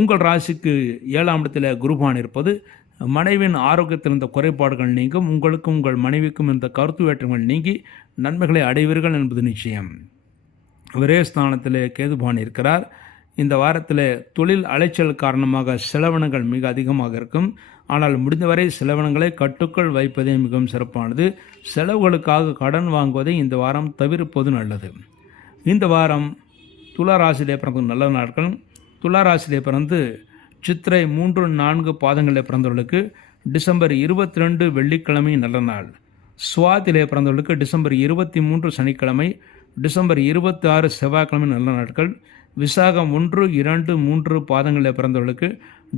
உங்கள் ராசிக்கு 7ஆம் இடத்தில் குருபான் இருப்பது மனைவியின் ஆரோக்கியத்தில் இருந்த குறைபாடுகள் நீங்கும். உங்களுக்கும் உங்கள் மனைவிக்கும் இருந்த கருத்து வேற்றங்கள் நீங்கி நன்மைகளை அடைவீர்கள் என்பது நிச்சயம். விரயஸ்தானத்தில் கேதுபான் இருக்கிறார். இந்த வாரத்தில் தொழில் அலைச்சல் காரணமாக செலவினங்கள் மிக அதிகமாக இருக்கும். ஆனால் முடிந்தவரை செலவினங்களை கட்டுக்குள் வைப்பதே மிகவும் சிறப்பானது. செலவுகளுக்காக கடன் வாங்குவதை இந்த வாரம் தவிர்ப்பது நல்லது. இந்த வாரம் துலா ராசியிலே பிறந்த நல்ல நாட்கள். துலா ராசியிலே பிறந்து சித்திரை 3, 4 பாதங்களில் பிறந்தவர்களுக்கு டிசம்பர் 22 வெள்ளிக்கிழமை நல்ல நாள். சுவாத்திலே பிறந்தவர்களுக்கு டிசம்பர் 23 சனிக்கிழமை, டிசம்பர் 26 செவ்வாய்க்கிழமை நல்ல நாட்கள். விசாகம் 1, 2, 3 பாதங்களில் பிறந்தவர்களுக்கு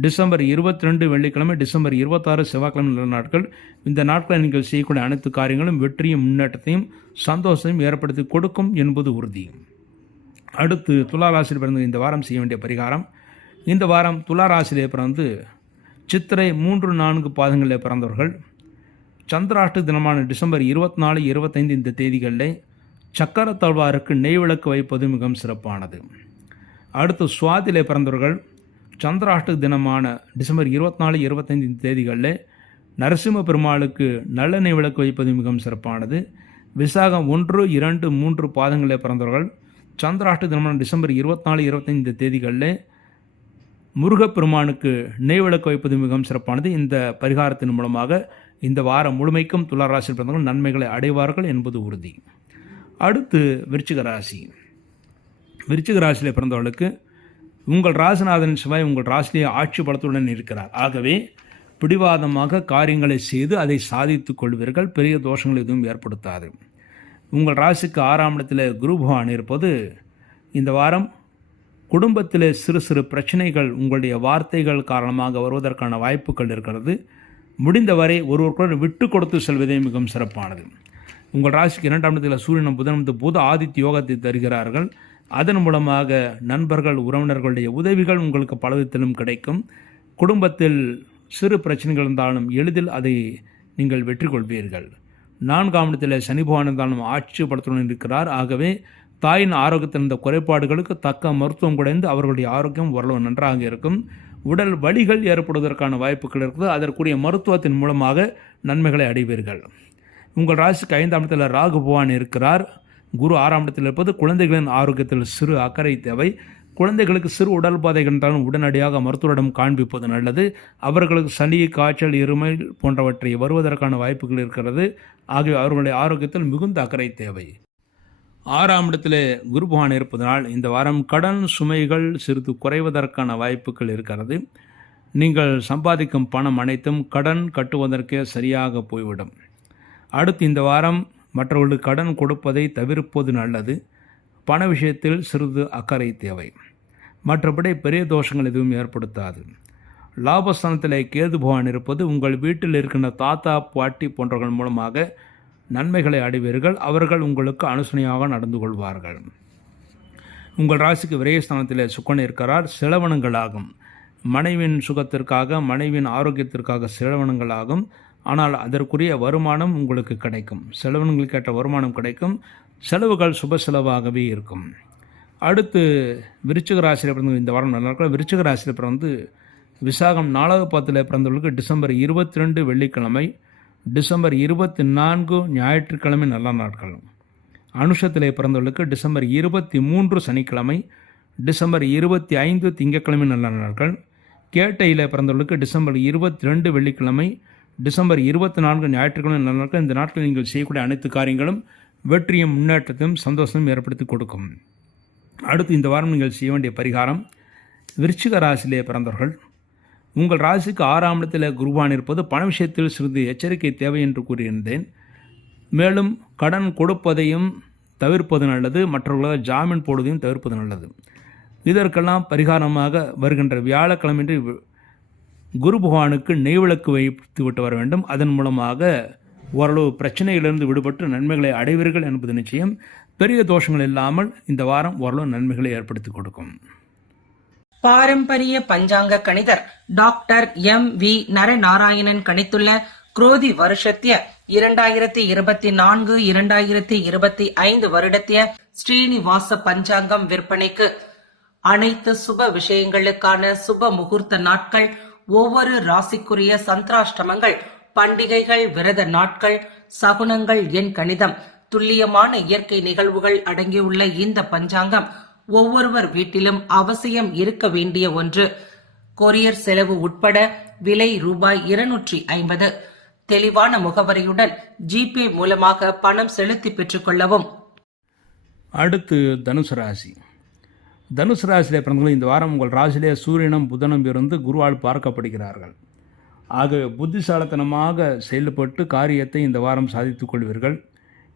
டிசம்பர் 22 வெள்ளிக்கிழமை, டிசம்பர் 26 செவ்வாய்க்கிழமை நல்ல நாட்கள். இந்த நாட்களில் நீங்கள் செய்யக்கூடிய அனைத்து காரியங்களும் வெற்றியும் முன்னேற்றத்தையும் சந்தோஷத்தையும் ஏற்படுத்தி கொடுக்கும் என்பது உறுதி. அடுத்து துலா ராசியில் பிறந்த இந்த வாரம் செய்ய வேண்டிய பரிகாரம். இந்த வாரம் துலா ராசியிலே பிறந்து சித்திரை 3, 4 பாதங்களில் பிறந்தவர்கள் சந்திராஷ்டக தினமான டிசம்பர் 24, 25 இந்த தேதிகளில் சக்கரத்தாழ்வாருக்கு நெய் விளக்கு வைப்பது மிகவும் சிறப்பானது. அடுத்து சுவாதிலே பிறந்தவர்கள் சந்திராஷ்டக தினமான டிசம்பர் 24, 25 இந்த தேதிகளில் நரசிம்ம பெருமாளுக்கு நல்லெண்ணெய் விளக்கு வைப்பது மிகவும் சிறப்பானது. விசாகம் 1, 2, 3 பாதங்களில் பிறந்தவர்கள் சந்திராஷ்டக தினமான டிசம்பர் 24, 25 இந்த தேதிகளில் முருகப்பெருமானுக்கு நெய் விளக்கு வைப்பது மிகவும் சிறப்பானது. இந்த பரிகாரத்தின் மூலமாக இந்த வாரம் முழுமைக்கும் துலா ராசியில் பிறந்தவர்கள் நன்மைகளை அடைவார்கள் என்பது உறுதி. அடுத்து விருச்சிக ராசி. விருச்சிக ராசியில் பிறந்தவர்களுக்கு உங்கள் ராசிநாதன் செவ்வாய் உங்கள் ராசிலேயே ஆட்சி பலத்துடன் இருக்கிறார். ஆகவே பிடிவாதமாக காரியங்களை செய்து அதை சாதித்துக் கொள்வீர்கள். பெரிய தோஷங்கள் எதுவும் ஏற்படுத்தாது. உங்கள் ராசிக்கு 6ஆம் இடத்தில் குரு பகவான் இருப்பது இந்த வாரம் குடும்பத்தில் சிறு சிறு பிரச்சனைகள் உங்களுடைய வார்த்தைகள் காரணமாக வருவதற்கான வாய்ப்புகள் இருக்கிறது. முடிந்தவரை ஒருவருக்குடன் விட்டு கொடுத்து செல்வதே மிகவும் சிறப்பானது. உங்கள் ராசிக்கு 2ஆம் இடத்தில் சூரியனும் புதனும் புத ஆதித்ய யோகத்தை தருகிறார்கள். அதன் மூலமாக நண்பர்கள், உறவினர்களுடைய உதவிகள் உங்களுக்கு பலவிதத்திலும் கிடைக்கும். குடும்பத்தில் சிறு பிரச்சனைகள் இருந்தாலும் எளிதில் அதை நீங்கள் வெற்றி கொள்வீர்கள். 4ஆம் இடத்தில் சனி பகவான் இருந்தாலும் ஆட்சி பலத்துடன் இருக்கிறார். ஆகவே தாயின் ஆரோக்கியத்தில் இருந்த குறைபாடுகளுக்கு தக்க மருத்துவம் குறைந்து அவர்களுடைய ஆரோக்கியம் ஓரளவு நன்றாக இருக்கும். உடல் வலிகள் ஏற்படுவதற்கான வாய்ப்புகள் இருக்குது. அதற்குரிய மருத்துவத்தின் மூலமாக நன்மைகளை அடைவீர்கள். உங்கள் ராசிக்கு 5ஆம் இடத்தில் ராகு பகவான் இருக்கிறார். குரு 6ஆம் இடத்தில் இருப்பது குழந்தைகளின் ஆரோக்கியத்தில் சிறு அக்கறை தேவை. குழந்தைகளுக்கு சிறு உடல் பாதைகள் இருந்தாலும் உடனடியாக மருத்துவரிடம் காண்பிப்பது நல்லது. அவர்களுக்கு சளி, காய்ச்சல், இருமல் போன்றவற்றை வருவதற்கான வாய்ப்புகள் இருக்கிறது. ஆகிய அவர்களுடைய ஆரோக்கியத்தில் மிகுந்த அக்கறை தேவை. 6ஆம் இடத்தில் குரு பகவான் இருப்பதனால் இந்த வாரம் கடன் சுமைகள் சிறிது குறைவதற்கான வாய்ப்புகள் இருக்கிறது. நீங்கள் சம்பாதிக்கும் பணம் அனைத்தும் கடன் கட்டுவதற்கே சரியாக போய்விடும். அடுத்து இந்த வாரம் மற்றவர்களுக்கு கடன் கொடுப்பதை தவிர்ப்பது நல்லது. பண விஷயத்தில் சிறிது அக்கறை தேவை. மற்றபடி பெரிய தோஷங்கள் எதுவும் ஏற்படுத்தாது. லாபஸ்தானத்தில் கேது பகவான் இருப்பது உங்கள் வீட்டில் இருக்கின்ற தாத்தா, பாட்டி போன்றவர்கள் மூலமாக நன்மைகளை அடைவீர்கள். அவர்கள் உங்களுக்கு அனுசரணையாக நடந்து கொள்வார்கள். உங்கள் ராசிக்கு விரயஸ்தானத்தில் சுக்கிரன் இருக்கிறார். செலவினங்களாகும். மனைவியின் சுகத்திற்காக, மனைவியின் ஆரோக்கியத்திற்காக செலவினங்களாகும். ஆனால் அதற்குரிய வருமானம் உங்களுக்கு கிடைக்கும். செலவினங்களுக்கு ஏற்ற வருமானம் கிடைக்கும். செலவுகள் சுப செலவாகவே இருக்கும். அடுத்து விருச்சிக ராசியில் பிறந்த இந்த வாரம் நல்ல நாட்கள். விருச்சிக ராசியில் பிறந்து விசாகம் 4வது பாதத்தில் பிறந்தவர்களுக்கு டிசம்பர் 22 வெள்ளிக்கிழமை, டிசம்பர் 24 ஞாயிற்றுக்கிழமை நல்ல நாட்கள். அனுஷத்திலே பிறந்தவர்களுக்கு டிசம்பர் 23 சனிக்கிழமை, டிசம்பர் 25 திங்கட்கிழமை நல்ல நாட்கள். கேட்டையில் பிறந்தவர்களுக்கு டிசம்பர் 22 வெள்ளிக்கிழமை, டிசம்பர் 24 ஞாயிற்றுக்கிழமை நல்ல நாட்கள். இந்த நாட்களில் நீங்கள் செய்யக்கூடிய அனைத்து காரியங்களும் வெற்றியும் முன்னேற்றத்தையும் சந்தோஷமும் ஏற்படுத்தி கொடுக்கும். அடுத்து இந்த வாரம் நீங்கள் செய்ய வேண்டிய பரிகாரம், விருச்சிக ராசியிலே பிறந்தவர்கள், உங்கள் ராசிக்கு 6ஆம் இடத்தில் குருவான் இருப்பது பண விஷயத்தில் சிறிது எச்சரிக்கை தேவை என்று கூறியிருந்தேன். மேலும் கடன் கொடுப்பதையும் தவிர்ப்பது நல்லது, மற்றவர்களாக ஜாமீன் போடுவதையும் தவிர்ப்பது நல்லது. இதற்கெல்லாம் பரிகாரமாக வருகின்ற வியாழக்கிழமை குரு பகவானுக்கு நெய் விளக்கு வைத்து விட்டு வர வேண்டும். அதன் மூலமாக ஓரளவு பிரச்சனைகளிலிருந்து விடுபட்டு நன்மைகளை அடைவீர்கள் என்பது நிச்சயம். பெரிய தோஷங்கள் இல்லாமல் இந்த வாரம் ஓரளவு நன்மைகளை ஏற்படுத்தி கொடுக்கும். பாரம்பரிய பஞ்சாங்க கணிதர் டாக்டர் M.V. நரநாராயணன் கணித்துள்ள குரோதி வருஷத்திய 2024-2025 வருடத்திய ஸ்ரீனிவாச பஞ்சாங்கம் விற்பனைக்கு அனைத்து சுப விஷயங்களுக்கான சுப முகூர்த்த நாட்கள், ஒவ்வொரு ராசிக்குரிய சந்திராஷ்டமங்கள், பண்டிகைகள், விரத நாட்கள், சகுனங்கள், எண் கணிதம், துல்லியமான இயற்கை நிகழ்வுகள் அடங்கியுள்ள இந்த பஞ்சாங்கம் ஒவ்வொருவர் வீட்டிலும் அவசியம் இருக்க வேண்டிய ஒன்று. கொரியர் செலவு உட்பட விலை ரூபாய் 250. தெளிவான முகவரியுடன் ஜிபே மூலமாக பணம் செலுத்தி பெற்றுக் கொள்ளவும். அடுத்து தனுசு ராசி. தனுசு ராசியிலே பிறந்தவர்கள் இந்த வாரம் உங்கள் ராசியிலே சூரியனும் புதனும் இருந்து குருவால் பார்க்கப்படுகிறார்கள். ஆகவே புத்திசாலித்தனமாக செயல்பட்டு காரியத்தை இந்த வாரம் சாதித்துக் கொள்வீர்கள்.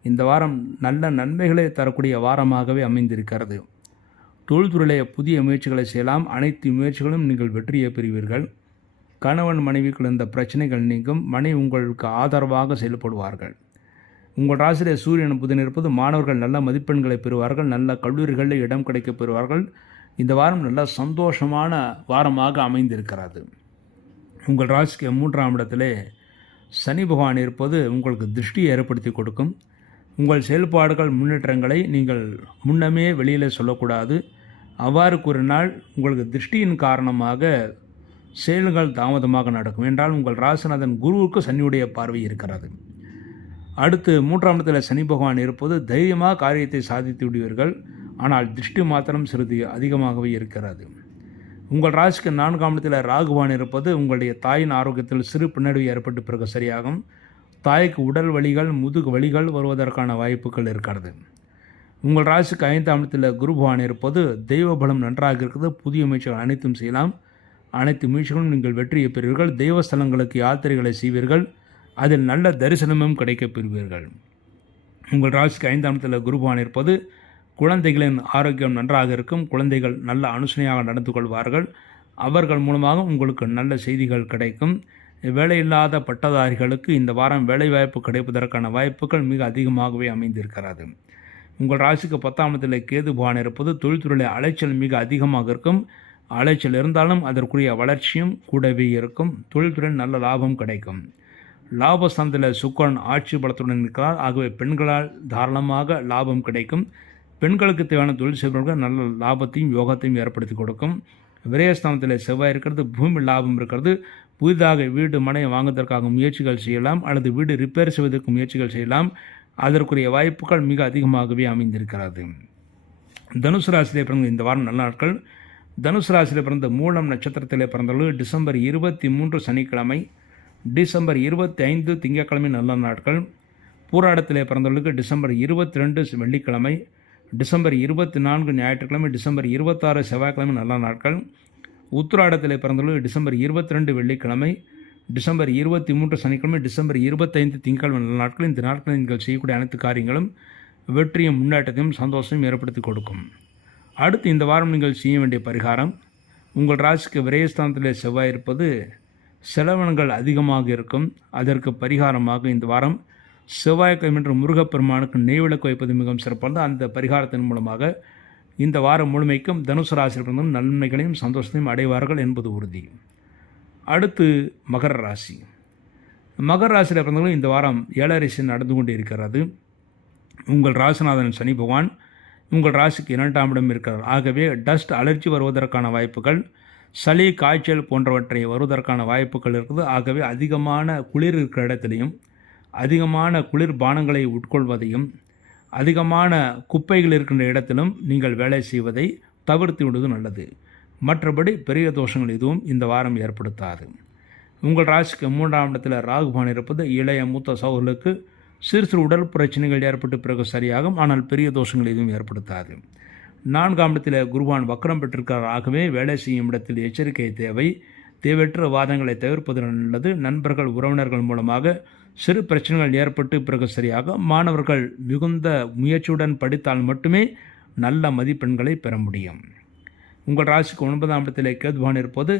இந்த வாரம் நல்ல நன்மைகளை தரக்கூடிய வாரமாகவே அமைந்திருக்கிறது. தொழில்துறையிலே புதிய முயற்சிகளை செய்யலாம். அனைத்து முயற்சிகளும் நீங்கள் வெற்றியை பெறுவீர்கள். கணவன் மனைவிக்குள் இந்த பிரச்சனைகள் நீங்கும். மனைவி உங்களுக்கு ஆதரவாக செயல்படுவார்கள். உங்கள் ராசியிலே சூரியன் புதன் இருப்பது மாணவர்கள் நல்ல மதிப்பெண்களை பெறுவார்கள். நல்ல கல்லூரிகளில் இடம் கிடைக்க பெறுவார்கள். இந்த வாரம் நல்ல சந்தோஷமான வாரமாக அமைந்திருக்கிறது. உங்கள் ராசிக்கு 3ஆம் இடத்திலே சனி பகவான் இருப்பது உங்களுக்கு திருஷ்டியை ஏற்படுத்தி கொடுக்கும். உங்கள் செயல்பாடுகள் முன்னேற்றங்களை நீங்கள் முன்னமே வெளியில் சொல்லக்கூடாது. அவ்வாறு கூறினால் உங்களுக்கு திருஷ்டியின் காரணமாக செயல்கள் தாமதமாக நடக்கும். என்றால் உங்கள் ராசிநாதன் குருவுக்கு சனியுடைய பார்வை இருக்கிறது. அடுத்து 3ஆம் இடத்தில் சனி பகவான் இருப்பது தைரியமாக காரியத்தை சாதித்து விடுவீர்கள். ஆனால் திருஷ்டி மாத்திரம் சிறிது அதிகமாகவே இருக்கிறது. உங்கள் ராசிக்கு 4ஆம் இடத்தில் ராகுவான் இருப்பது உங்களுடைய தாயின் ஆரோக்கியத்தில் சிறு பின்னடைவு ஏற்பட்டு பிறகு சரியாகும். தாய்க்கு உடல் வலிகள், முதுகு வலிகள் வருவதற்கான வாய்ப்புகள் இருக்கிறது. உங்கள் ராசிக்கு 5ஆம் இடத்தில் குரு பகவான் இருப்பது தெய்வ பலம் நன்றாக இருக்கிறது. புதிய முயற்சிகள் அனைத்தும் செய்யலாம். அனைத்து முயற்சிகளும் நீங்கள் வெற்றியை பெறுவீர்கள். தெய்வஸ்தலங்களுக்கு யாத்திரைகளை செய்வீர்கள். அதில் நல்ல தரிசனமும் கிடைக்கப் பெறுவீர்கள். உங்கள் ராசிக்கு 5ஆம் இடத்தில் குரு பகவான் இருப்பது குழந்தைகளின் ஆரோக்கியம் நன்றாக இருக்கும். குழந்தைகள் நல்ல அனுசரணையாக நடந்து கொள்வார்கள். அவர்கள் மூலமாக உங்களுக்கு நல்ல செய்திகள் கிடைக்கும். வேலையில்லாத பட்டதாரிகளுக்கு இந்த வாரம் வேலைவாய்ப்பு கிடைப்பதற்கான வாய்ப்புகள் மிக அதிகமாகவே அமைந்திருக்கிறது. உங்கள் ராசிக்கு 10ஆம் இடத்தில் கேது பகவான் இருப்பது தொழில்துறையில் அலைச்சல் மிக அதிகமாக இருக்கும். அலைச்சல் இருந்தாலும் அதற்குரிய வளர்ச்சியும் கூடவே இருக்கும். தொழில்துறையில் நல்ல லாபம் கிடைக்கும். லாபஸ்தானத்தில் சுக்கிரன் ஆட்சி பலத்துடன் இருக்கிறார். ஆகவே பெண்களால் தாராளமாக லாபம் கிடைக்கும். பெண்களுக்கு தேவையான தொழில் செய்பவர்கள் நல்ல லாபத்தையும் யோகத்தையும் ஏற்படுத்தி கொடுக்கும். விரயஸ்தானத்தில் செவ்வாய் இருக்கிறது. பூமி லாபம் இருக்கிறது. புதிதாக வீடு மனை வாங்குவதற்காக முயற்சிகள் செய்யலாம் அல்லது வீடு ரிப்பேர் செய்வதற்கு முயற்சிகள் செய்யலாம். அதற்குரிய வாய்ப்புகள் மிக அதிகமாகவே அமைந்திருக்கிறது. தனுசு ராசியிலே பிறந்த இந்த வாரம் நல்ல நாட்கள். தனுசு ராசியில் பிறந்த மூலம் நட்சத்திரத்திலே பிறந்தவர்கள் டிசம்பர் 23 சனிக்கிழமை, டிசம்பர் 25 திங்கட்கிழமை நல்ல நாட்கள். பூராடத்திலே பிறந்தவர்களுக்கு டிசம்பர் 22 வெள்ளிக்கிழமை, டிசம்பர் 24 ஞாயிற்றுக்கிழமை, டிசம்பர் 26 செவ்வாய்க்கிழமை நல்ல நாட்கள். உத்திராடத்திலே பிறந்தவர்கள் டிசம்பர் 22 வெள்ளிக்கிழமை, டிசம்பர் 23 சனிக்கிழமை, டிசம்பர் 25 திங்கட்கிழமை நல்ல நாட்கள். இந்த நாட்களில் நீங்கள் செய்யக்கூடிய அனைத்து காரியங்களும் வெற்றியும் முன்னேற்றத்தையும் சந்தோஷமும் ஏற்படுத்தி கொடுக்கும். அடுத்து இந்த வாரம் நீங்கள் செய்ய வேண்டிய பரிகாரம், உங்கள் ராசிக்கு விரயஸ்தானத்திலே செவ்வாய் இருப்பது செலவினங்கள் அதிகமாக இருக்கும். அதற்கு பரிகாரமாக இந்த வாரம் செவ்வாய்க்கிழமை முருகப்பெருமானுக்கு நெய்விளக்கு வைப்பது மிகவும் சிறப்பானது. அந்த பரிகாரத்தின் மூலமாக இந்த வாரம் முழுமைக்கும் தனுசு ராசியில் பிறந்தவர்கள் நன்மைகளையும் சந்தோஷத்தையும் அடைவார்கள் என்பது உறுதி. அடுத்து மகர ராசி. மகர ராசியில் பிறந்தவர்கள் இந்த வாரம் ஏழரை சனி நடந்து கொண்டு இருக்கிறது. உங்கள் ராசிநாதன் சனி பகவான் உங்கள் ராசிக்கு 2ஆம் இடம் இருக்கிறார். ஆகவே டஸ்ட் அலர்ஜி வருவதற்கான வாய்ப்புகள், சளி காய்ச்சல் போன்றவற்றை வருவதற்கான வாய்ப்புகள் இருக்குது. ஆகவே அதிகமான குளிர் இருக்கிற இடத்துலையும் அதிகமான குளிர் பானங்களை உட்கொள்வதையும் அதிகமான குப்பைகள் இருக்கின்ற இடத்திலும் நீங்கள் வேலை செய்வதை தவிர்த்து விடுவது நல்லது. மற்றபடி பெரிய தோஷங்கள் எதுவும் இந்த வாரம் ஏற்படுத்தாது. உங்கள் ராசிக்கு 3ஆம் இடத்தில் ராகுபான் இருப்பது இளைய மூத்த சகோதரர்களுக்கு சிறு சிறு உடல் பிரச்சனைகள் ஏற்பட்டு பிறகு சரியாகும். ஆனால் பெரிய தோஷங்கள் எதுவும் ஏற்படுத்தாது. 4ஆம் இடத்தில் குருவான் வக்ரம் பெற்றிருக்கிறார். ஆகவே வேலை செய்யும் இடத்தில் எச்சரிக்கை தேவை. தேவையற்ற வாதங்களை தவிர்ப்பது நல்லது. நண்பர்கள் உறவினர்கள் மூலமாக சிறு பிரச்சனைகள் ஏற்பட்டு பிறகு சரியாகும். மாணவர்கள் மிகுந்த முயற்சியுடன் படித்தால் மட்டுமே நல்ல மதிப்பெண்களை பெற முடியும். உங்கள் ராசிக்கு 9ஆம் இடத்திலே கேதுவான் இருப்பது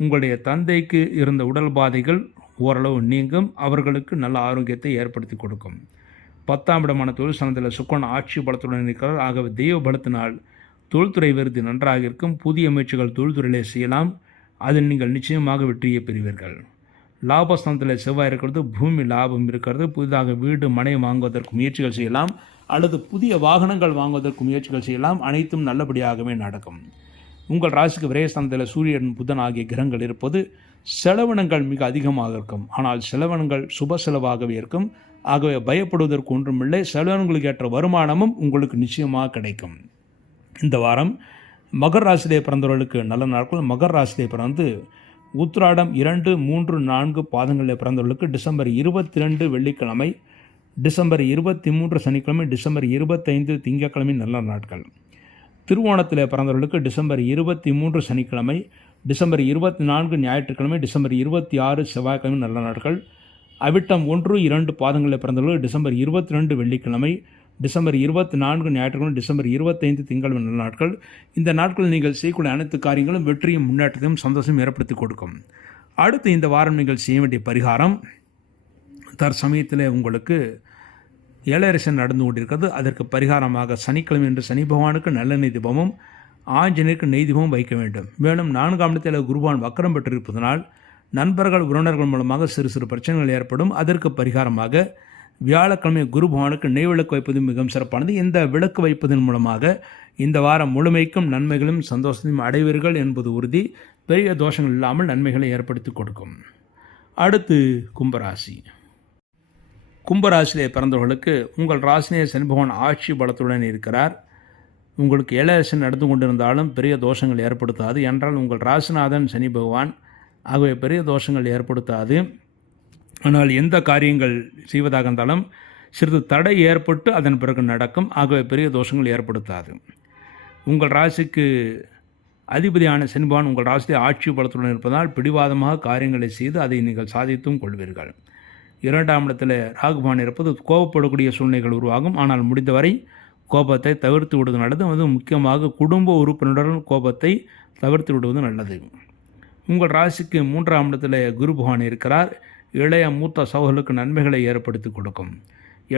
உங்களுடைய தந்தைக்கு இருந்த உடல் பாதைகள் ஓரளவு நீங்கும். அவர்களுக்கு நல்ல ஆரோக்கியத்தை ஏற்படுத்தி கொடுக்கும். 10ஆம் இடமான தொழில் ஸ்தானத்தில் சுக்கிரன் ஆட்சி பலத்துடன் இருக்கிறார். ஆகவே தெய்வ பலத்தினால் தொழில்துறை விருது நன்றாக இருக்கும். புதிய முயற்சிகள் தொழில்துறையிலே செய்யலாம். அதில் நீங்கள் நிச்சயமாக வெற்றியை பெறுவீர்கள். லாபஸ்தானத்தில் செவ்வாய் இருக்கிறது. பூமி லாபம் இருக்கிறது. புதிதாக வீடு மனை வாங்குவதற்கு முயற்சிகள் செய்யலாம் அல்லது புதிய வாகனங்கள் வாங்குவதற்கு முயற்சிகள் செய்யலாம். அனைத்தும் நல்லபடியாகவே நடக்கும். உங்கள் ராசிக்கு விரயஸ்தானத்தில் சூரியன் புதன் ஆகிய கிரகங்கள் இருப்பது செலவினங்கள் மிக அதிகமாக இருக்கும். ஆனால் செலவினங்கள் சுப செலவாகவே இருக்கும். ஆகவே பயப்படுவதற்கு ஒன்றுமில்லை. செலவினங்களுக்கு ஏற்ற வருமானமும் உங்களுக்கு நிச்சயமாக கிடைக்கும். இந்த வாரம் மகர ராசியிலே பிறந்தவர்களுக்கு நல்ல நாட்கள். மகர ராசியிலே பிறந்து உத்திராடம் 2, 3, 4 பாதங்களில் பிறந்தவர்களுக்கு டிசம்பர் 22 வெள்ளிக்கிழமை, டிசம்பர் 23 சனிக்கிழமை, டிசம்பர் 25 திங்கட்கிழமை நல்ல நாட்கள். திருவோணத்தில் பிறந்தவர்களுக்கு டிசம்பர் 23 சனிக்கிழமை, டிசம்பர் 24 ஞாயிற்றுக்கிழமை, டிசம்பர் 26 செவ்வாய்க்கிழமை நல்ல நாட்கள். அவிட்டம் 1, 2 பாதங்களில் பிறந்தவர்களுக்கு டிசம்பர் 22 வெள்ளிக்கிழமை, டிசம்பர் 24 ஞாயிற்றுக்கிழமை, டிசம்பர் 25 திங்கட்கிழமை நல்ல நாட்கள். இந்த நாட்களில் நீங்கள் செய்யக்கூடிய அனைத்து காரியங்களும் வெற்றியும் முன்னேற்றத்தையும் சந்தோஷம் ஏற்படுத்தி கொடுக்கும். அடுத்து இந்த வாரம் நீங்கள் செய்ய வேண்டிய பரிகாரம், தற்சமயத்தில் உங்களுக்கு ஏழரசன் நடந்து கொண்டிருக்கிறது. அதற்கு பரிகாரமாக சனிக்கிழமை என்று சனி பகவானுக்கு நல்லெண்ணெய் தீபமும் ஆஞ்சநேயருக்கு நெய் தீபமும் வைக்க வேண்டும். மேலும் 4ஆம் இடத்தில் குருவான் வக்கரம் பெற்றிருப்பதனால் நண்பர்கள் உறவினர்கள் மூலமாக சிறு சிறு பிரச்சனைகள் ஏற்படும். அதற்கு பரிகாரமாக வியாழக்கிழமை குரு பகவானுக்கு நெய் விளக்கு வைப்பது மிகவும் சிறப்பானது. இந்த விளக்கு வைப்பதன் மூலமாக இந்த வாரம் முழுமைக்கும் நன்மைகளும் சந்தோஷத்தையும் அடைவீர்கள் என்பது உறுதி. பெரிய தோஷங்கள் இல்லாமல் நன்மைகளை ஏற்படுத்தி கொடுக்கும். அடுத்து கும்பராசி. கும்பராசியிலே பிறந்தவர்களுக்கு உங்கள் ராசினே சனி பகவான் ஆட்சி பலத்துடன் இருக்கிறார். உங்களுக்கு ஏழரசன் நடந்து கொண்டிருந்தாலும் பெரிய தோஷங்கள் ஏற்படுத்தாது. என்றால் உங்கள் ராசிநாதன் சனி பகவான். ஆகவே பெரிய தோஷங்கள் ஏற்படுத்தாது. ஆனால் எந்த காரியங்கள் செய்வதாக இருந்தாலும் சிறிது தடை ஏற்பட்டு அதன் பிறகு நடக்கும். ஆகவே பெரிய தோஷங்கள் ஏற்படுத்தாது. உங்கள் ராசிக்கு அதிபதியான சனி பகவான் உங்கள் ராசியை ஆட்சி பலத்துடன் இருப்பதால் பிடிவாதமாக காரியங்களை செய்து அதை நீங்கள் சாதித்தும் கொள்வீர்கள். 2ஆம் இடத்தில் ராகுபான் இருப்பது கோபப்படக்கூடிய சூழ்நிலைகள் உருவாகும். ஆனால் முடிந்தவரை கோபத்தை தவிர்த்து விடுவது நல்லது. அது முக்கியமாக குடும்ப உறுப்பினருடன் கோபத்தை தவிர்த்து விடுவது நல்லது. உங்கள் ராசிக்கு 3ஆம் இடத்தில் குரு பகவான் இருக்கிறார். இளைய மூத்த சகோதரர்களுக்கு நன்மைகளை ஏற்படுத்தி கொடுக்கும்.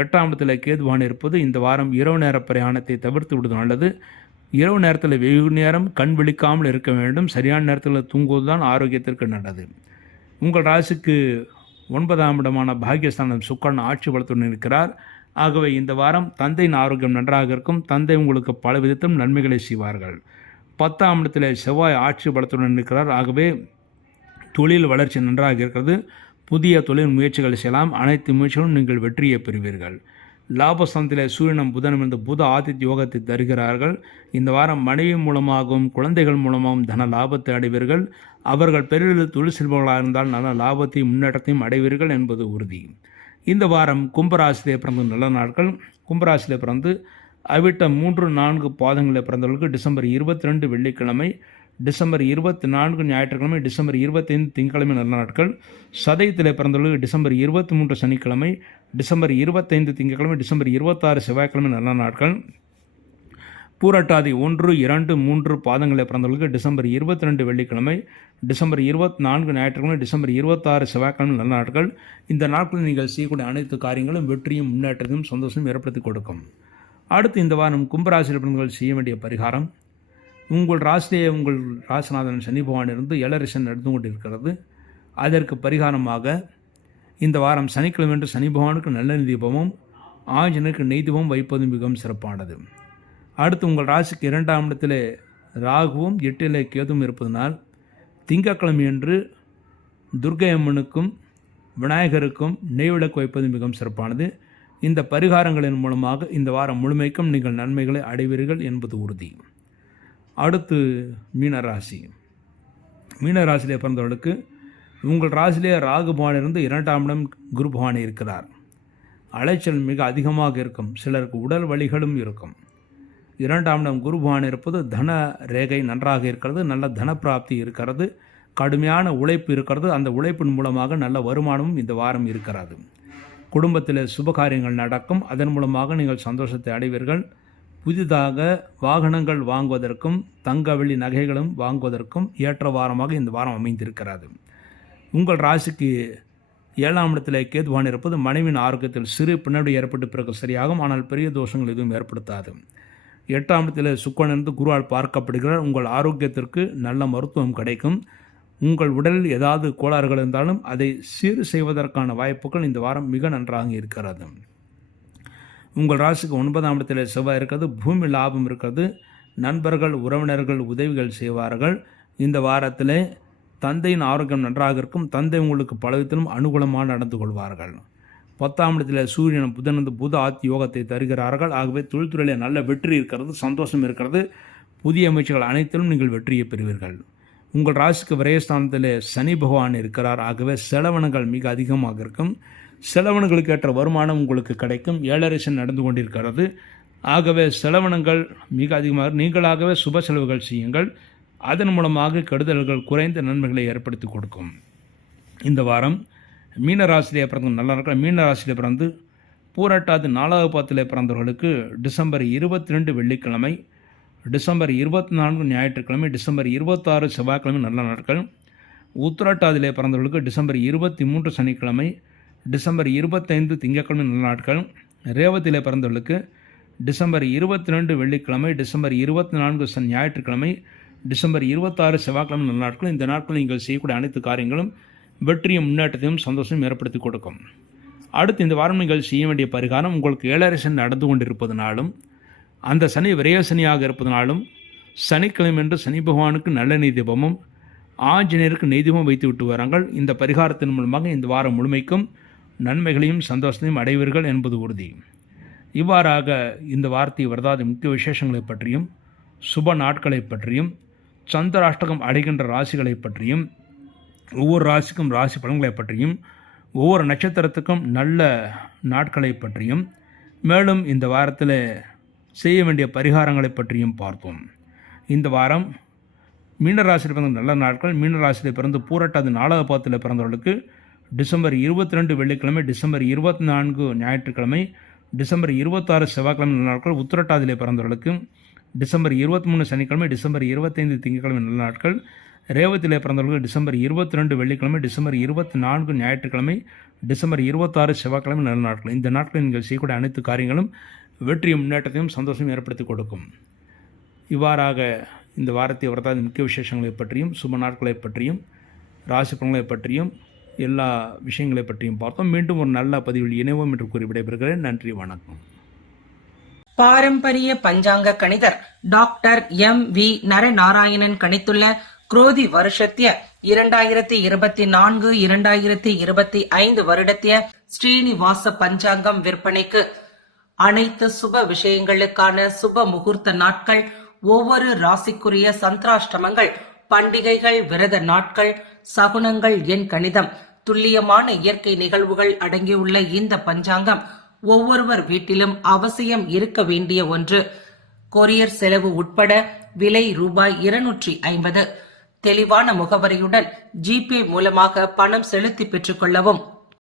8ஆம் இடத்தில் கேது பகவான் இருப்பது இந்த வாரம் இரவு நேர பிரயாணத்தை தவிர்த்து விடுவது நல்லது. இரவு நேரத்தில் வெகு நேரம் கண் விழிக்காமல் இருக்க வேண்டும். சரியான நேரத்தில் தூங்குவது தான் ஆரோக்கியத்திற்கு நல்லது. உங்கள் ராசிக்கு 9ஆம் இடமான பாக்கியஸ்தானம் சுக்கிரன் ஆட்சி பலத்துடன் இருக்கிறார். ஆகவே இந்த வாரம் தந்தையின் ஆரோக்கியம் நன்றாக இருக்கும். தந்தை உங்களுக்கு பல விதத்திலும் நன்மைகளை செய்வார்கள். 10ஆம் இடத்தில் செவ்வாய் ஆட்சி பலத்துடன் இருக்கிறார். ஆகவே தொழில் வளர்ச்சி நன்றாக இருக்கிறது. புதிய தொழில் முயற்சிகள் செய்யலாம். அனைத்து முயற்சிகளும் நீங்கள் வெற்றியை பெறுவீர்கள். லாபஸ்தானத்தில் சூரியனும் புதனும் இந்த புத ஆதித்ய யோகத்தை தருகிறார்கள். இந்த வாரம் மனைவி மூலமாகவும் குழந்தைகள் மூலமாகவும் தன லாபத்தை அடைவீர்கள். அவர்கள் பெரிய தொழில் செல்பவர்களாக இருந்தால் நல்ல லாபத்தையும் முன்னேற்றத்தையும் அடைவீர்கள் என்பது உறுதி. இந்த வாரம் கும்பராசிலே பிறந்த நல்ல நாட்கள். கும்பராசிலே பிறந்து அவிட்டம் 3, 4 பாதங்களில் பிறந்தவர்களுக்கு டிசம்பர் 22 வெள்ளிக்கிழமை, டிசம்பர் 24 ஞாயிற்றுக்கிழமை, டிசம்பர் 25 திங்கட்கிழமை நல்ல நாட்கள். சதயத்தில் பிறந்தவர்களுக்கு டிசம்பர் 23 சனிக்கிழமை, டிசம்பர் 25 திங்கட்கிழமை, டிசம்பர் 26 செவ்வாய்க்கிழமை நல்ல நாட்கள். பூரட்டாதி 1, 2, 3 பாதங்களில் பிறந்தவர்களுக்கு டிசம்பர் 22 வெள்ளிக்கிழமை, டிசம்பர் 24 ஞாயிற்றுக்கிழமை, டிசம்பர் 26 செவ்வாய்க்கிழமை நல்ல நாட்கள். இந்த நாட்களில் நீங்கள் செய்யக்கூடிய அனைத்து காரியங்களும் வெற்றியும் முன்னேற்றத்தையும் சந்தோஷம் ஏற்படுத்தி கொடுக்கும். அடுத்து இந்த வாரம் கும்பராசியில் பிறந்தவர்கள் செய்ய வேண்டிய பரிகாரம், உங்கள் ராசியிலே உங்கள் ராசிநாதன் சனி பகவான் இருந்து ஏழரசன் நடந்து கொண்டிருக்கிறது. அதற்கு பரிகாரமாக இந்த வாரம் சனிக்கிழமை என்று சனி பகவானுக்கு நல்லெண்ணெய் தீபமும் ஆஞ்சநேயருக்கு நெய் தீபமும் வைப்பது மிகவும் சிறப்பானது. அடுத்து உங்கள் ராசிக்கு 2ஆம் இடத்திலே ராகுவும் 8லே கேதுவும் இருப்பதனால் திங்கட்கிழமை அன்று துர்க்கை அம்மனுக்கும் விநாயகருக்கும் நெய் விளக்கு வைப்பது மிகவும் சிறப்பானது. இந்த பரிகாரங்களின் மூலமாக இந்த வாரம் முழுமைக்கும் நீங்கள் நன்மைகளை அடைவீர்கள் என்பது உறுதி. அடுத்து மீனராசி. மீனராசியிலே பிறந்தவர்களுக்கு உங்கள் ராசியிலே ராகு பகவான் இருந்து 2ஆம் இடம் குரு பகவான் இருக்கிறார். அலைச்சல் மிக அதிகமாக இருக்கும். சிலருக்கு உடல் வலிகளும் இருக்கும். 2ஆம் இடம் குரு பகவான் இருப்பது தன ரேகை நன்றாக இருக்கிறது. நல்ல தனப்பிராப்தி இருக்கிறது. கடுமையான உழைப்பு இருக்கிறது. அந்த உழைப்பின் மூலமாக நல்ல வருமானமும் இந்த வாரம் இருக்கிறது. குடும்பத்தில் சுபகாரியங்கள் நடக்கும். அதன் மூலமாக நீங்கள் சந்தோஷத்தை அடைவீர்கள். புதிதாக வாகனங்கள் வாங்குவதற்கும் தங்க வெள்ளி நகைகளும் வாங்குவதற்கும் ஏற்ற வாரமாக இந்த வாரம் அமைந்திருக்கிறது. உங்கள் ராசிக்கு 7ஆம் இடத்தில் கேதுவான் இருப்பது மனைவின் ஆரோக்கியத்தில் சிறு பின்னடைவு ஏற்பட்டு பிறகு சரியாகும். ஆனால் பெரிய தோஷங்கள் எதுவும் ஏற்படுத்தாது. 8ஆம் இடத்தில் சுக்கிரன் இருந்து குருவால் பார்க்கப்படுகிறார். உங்கள் ஆரோக்கியத்திற்கு நல்ல மருத்துவம் கிடைக்கும். உங்கள் உடலில் ஏதாவது கோளாறுகள் இருந்தாலும் அதை சீர் செய்வதற்கான வாய்ப்புகள் இந்த வாரம் மிக நன்றாக இருக்கிறது. உங்கள் ராசிக்கு 9ஆம் இடத்தில் செவ்வாய் இருக்கிறது. பூமி லாபம் இருக்கிறது. நண்பர்கள் உறவினர்கள் உதவிகள் செய்வார்கள். இந்த வாரத்தில் தந்தையின் ஆரோக்கியம் நன்றாக இருக்கும். தந்தை உங்களுக்கு பல விதத்திலும் அனுகூலமாக நடந்து கொள்வார்கள். 10ஆம் இடத்தில் சூரியன் புதன் புத ஆத்தி யோகத்தை தருகிறார்கள். ஆகவே தொழில்துறையில் நல்ல வெற்றி இருக்கிறது. சந்தோஷம் இருக்கிறது. புதிய முயற்சிகள் அனைத்திலும் நீங்கள் வெற்றியை பெறுவீர்கள். உங்கள் ராசிக்கு விரயஸ்தானத்தில் சனி பகவான் இருக்கிறார். ஆகவே செலவினங்கள் மிக அதிகமாக இருக்கும். செலவினங்களுக்கு ஏற்ற வருமானம் உங்களுக்கு கிடைக்கும். 7.5 சனி நடந்து கொண்டிருக்கிறது. ஆகவே செலவினங்கள் மிக அதிகமாக நீங்களாகவே சுப செலவுகள் செய்யுங்கள். அதன் மூலமாக கெடுதல்கள் குறைந்த நன்மைகளை ஏற்படுத்தி கொடுக்கும். இந்த வாரம் மீனராசியிலே பிறந்த நல்லா இருக்கிற மீனராசியிலே பிறந்து பூரட்டாதி 4வது பாதத்திலே பிறந்தவர்களுக்கு டிசம்பர் 22 வெள்ளிக்கிழமை, டிசம்பர் 24 ஞாயிற்றுக்கிழமை, டிசம்பர் 26 செவ்வாய்க்கிழமை நல்ல நாட்கள். உத்திரட்டாதிலே பிறந்தவர்களுக்கு டிசம்பர் 23 சனிக்கிழமை, டிசம்பர் 25 திங்கட்கிழமை நல்ல நாட்கள். ரேவதியிலே பிறந்தவர்களுக்கு டிசம்பர் 22 வெள்ளிக்கிழமை, டிசம்பர் 24 ஞாயிற்றுக்கிழமை, டிசம்பர் 26 செவ்வாய்க்கிழமை நல்ல நாட்கள். இந்த நாட்கள் நீங்கள் செய்யக்கூடிய அனைத்து காரியங்களும் வெற்றியும் முன்னேற்றத்தையும் சந்தோஷம் ஏற்படுத்தி கொடுக்கும். அடுத்து இந்த வாரம் நீங்கள் செய்ய வேண்டிய பரிகாரம், உங்களுக்கு 7.5 சனி நடந்து கொண்டிருப்பதனாலும் அந்த சனி விரய சனியாக இருப்பதனாலும் சனிக்கிழமை என்று சனி பகவானுக்கு நல்ல நெய் தீபமும் ஆஞ்சநேயருக்கு நெய் தீபம் வைத்து விட்டு வராங்கள். இந்த பரிகாரத்தின் மூலமாக இந்த வாரம் முழுமைக்கும் நன்மைகளையும் சந்தோஷத்தையும் அடைவீர்கள் என்பது உறுதி. இவ்வாறாக இந்த வார்த்தை வரதாத முக்கிய விசேஷங்களை பற்றியும் சுப நாட்களை பற்றியும் சந்திராஷ்டகம் அடைகின்ற ராசிகளை பற்றியும் ஒவ்வொரு ராசிக்கும் ராசி பலன்களை பற்றியும் ஒவ்வொரு நட்சத்திரத்துக்கும் நல்ல நாட்களை பற்றியும் மேலும் இந்த வாரத்தில் செய்ய வேண்டிய பரிகாரங்களை பற்றியும் பார்த்தோம். இந்த வாரம் மீனராசியில் பிறந்த நல்ல நாட்கள். மீனராசியில் பிறந்து பூரட்டாதி 4வது பாதத்தில் பிறந்தவர்களுக்கு டிசம்பர் 22 வெள்ளிக்கிழமை, டிசம்பர் 24 ஞாயிற்றுக்கிழமை, டிசம்பர் 26 செவ்வாய்க்கிழமை நல்ல நாட்கள். உத்திரட்டாதியிலே பிறந்தவர்களுக்கு டிசம்பர் 23 சனிக்கிழமை, டிசம்பர் 25 திங்கட்கிழமை நல்ல நாட்கள். ரேவதியிலே பிறந்தவர்களுக்கு டிசம்பர் 22 வெள்ளிக்கிழமை, டிசம்பர் 24 ஞாயிற்றுக்கிழமை, டிசம்பர் 26 செவ்வாய்க்கிழமை நல்ல நாட்கள். இந்த நாட்களில் நீங்கள் செய்யக்கூடிய அனைத்து காரியங்களும் வெற்றியும் முன்னேற்றத்தையும் சந்தோஷம் ஏற்படுத்தி கொடுக்கும். இவ்வாறாக இந்த வாரத்தை வரதாத முக்கிய விசேஷங்களை பற்றியும் சுப நாட்களை பற்றியும் ராசி பலன்களை பற்றியும் எல்லா விஷயங்களை பற்றியும் பார்த்தோம். மீண்டும் ஒரு நல்ல பதிவில் இணைவோம் என்று கூறி விடைபெறுகிறேன். நன்றி, வணக்கம். பாரம்பரிய பஞ்சாங்க கணிதர் டாக்டர் MV நரநாராயணன் கணித்துள்ள குரோதி வருஷத்திய 2024-2025 வருடத்திய ஸ்ரீனிவாச பஞ்சாங்கம் விற்பனைக்கு அனைத்து சுப விஷயங்களுக்கான சுப முகூர்த்த நாட்கள், ஒவ்வொரு ராசிக்குரிய சந்திராஷ்டமங்கள், பண்டிகைகள், விரத நாட்கள், சகுனங்கள், எண் கணிதம், துல்லியமான இயற்கை நிகழ்வுகள் அடங்கியுள்ள இந்த பஞ்சாங்கம் ஒவ்வொருவர் வீட்டிலும் அவசியம் இருக்க வேண்டிய ஒன்று. கொரியர் செலவு உட்பட விலை ரூபாய் 250. தெளிவான முகவரியுடன் ஜிபே மூலமாக பணம் செலுத்தி பெற்றுக் கொள்ளவும்.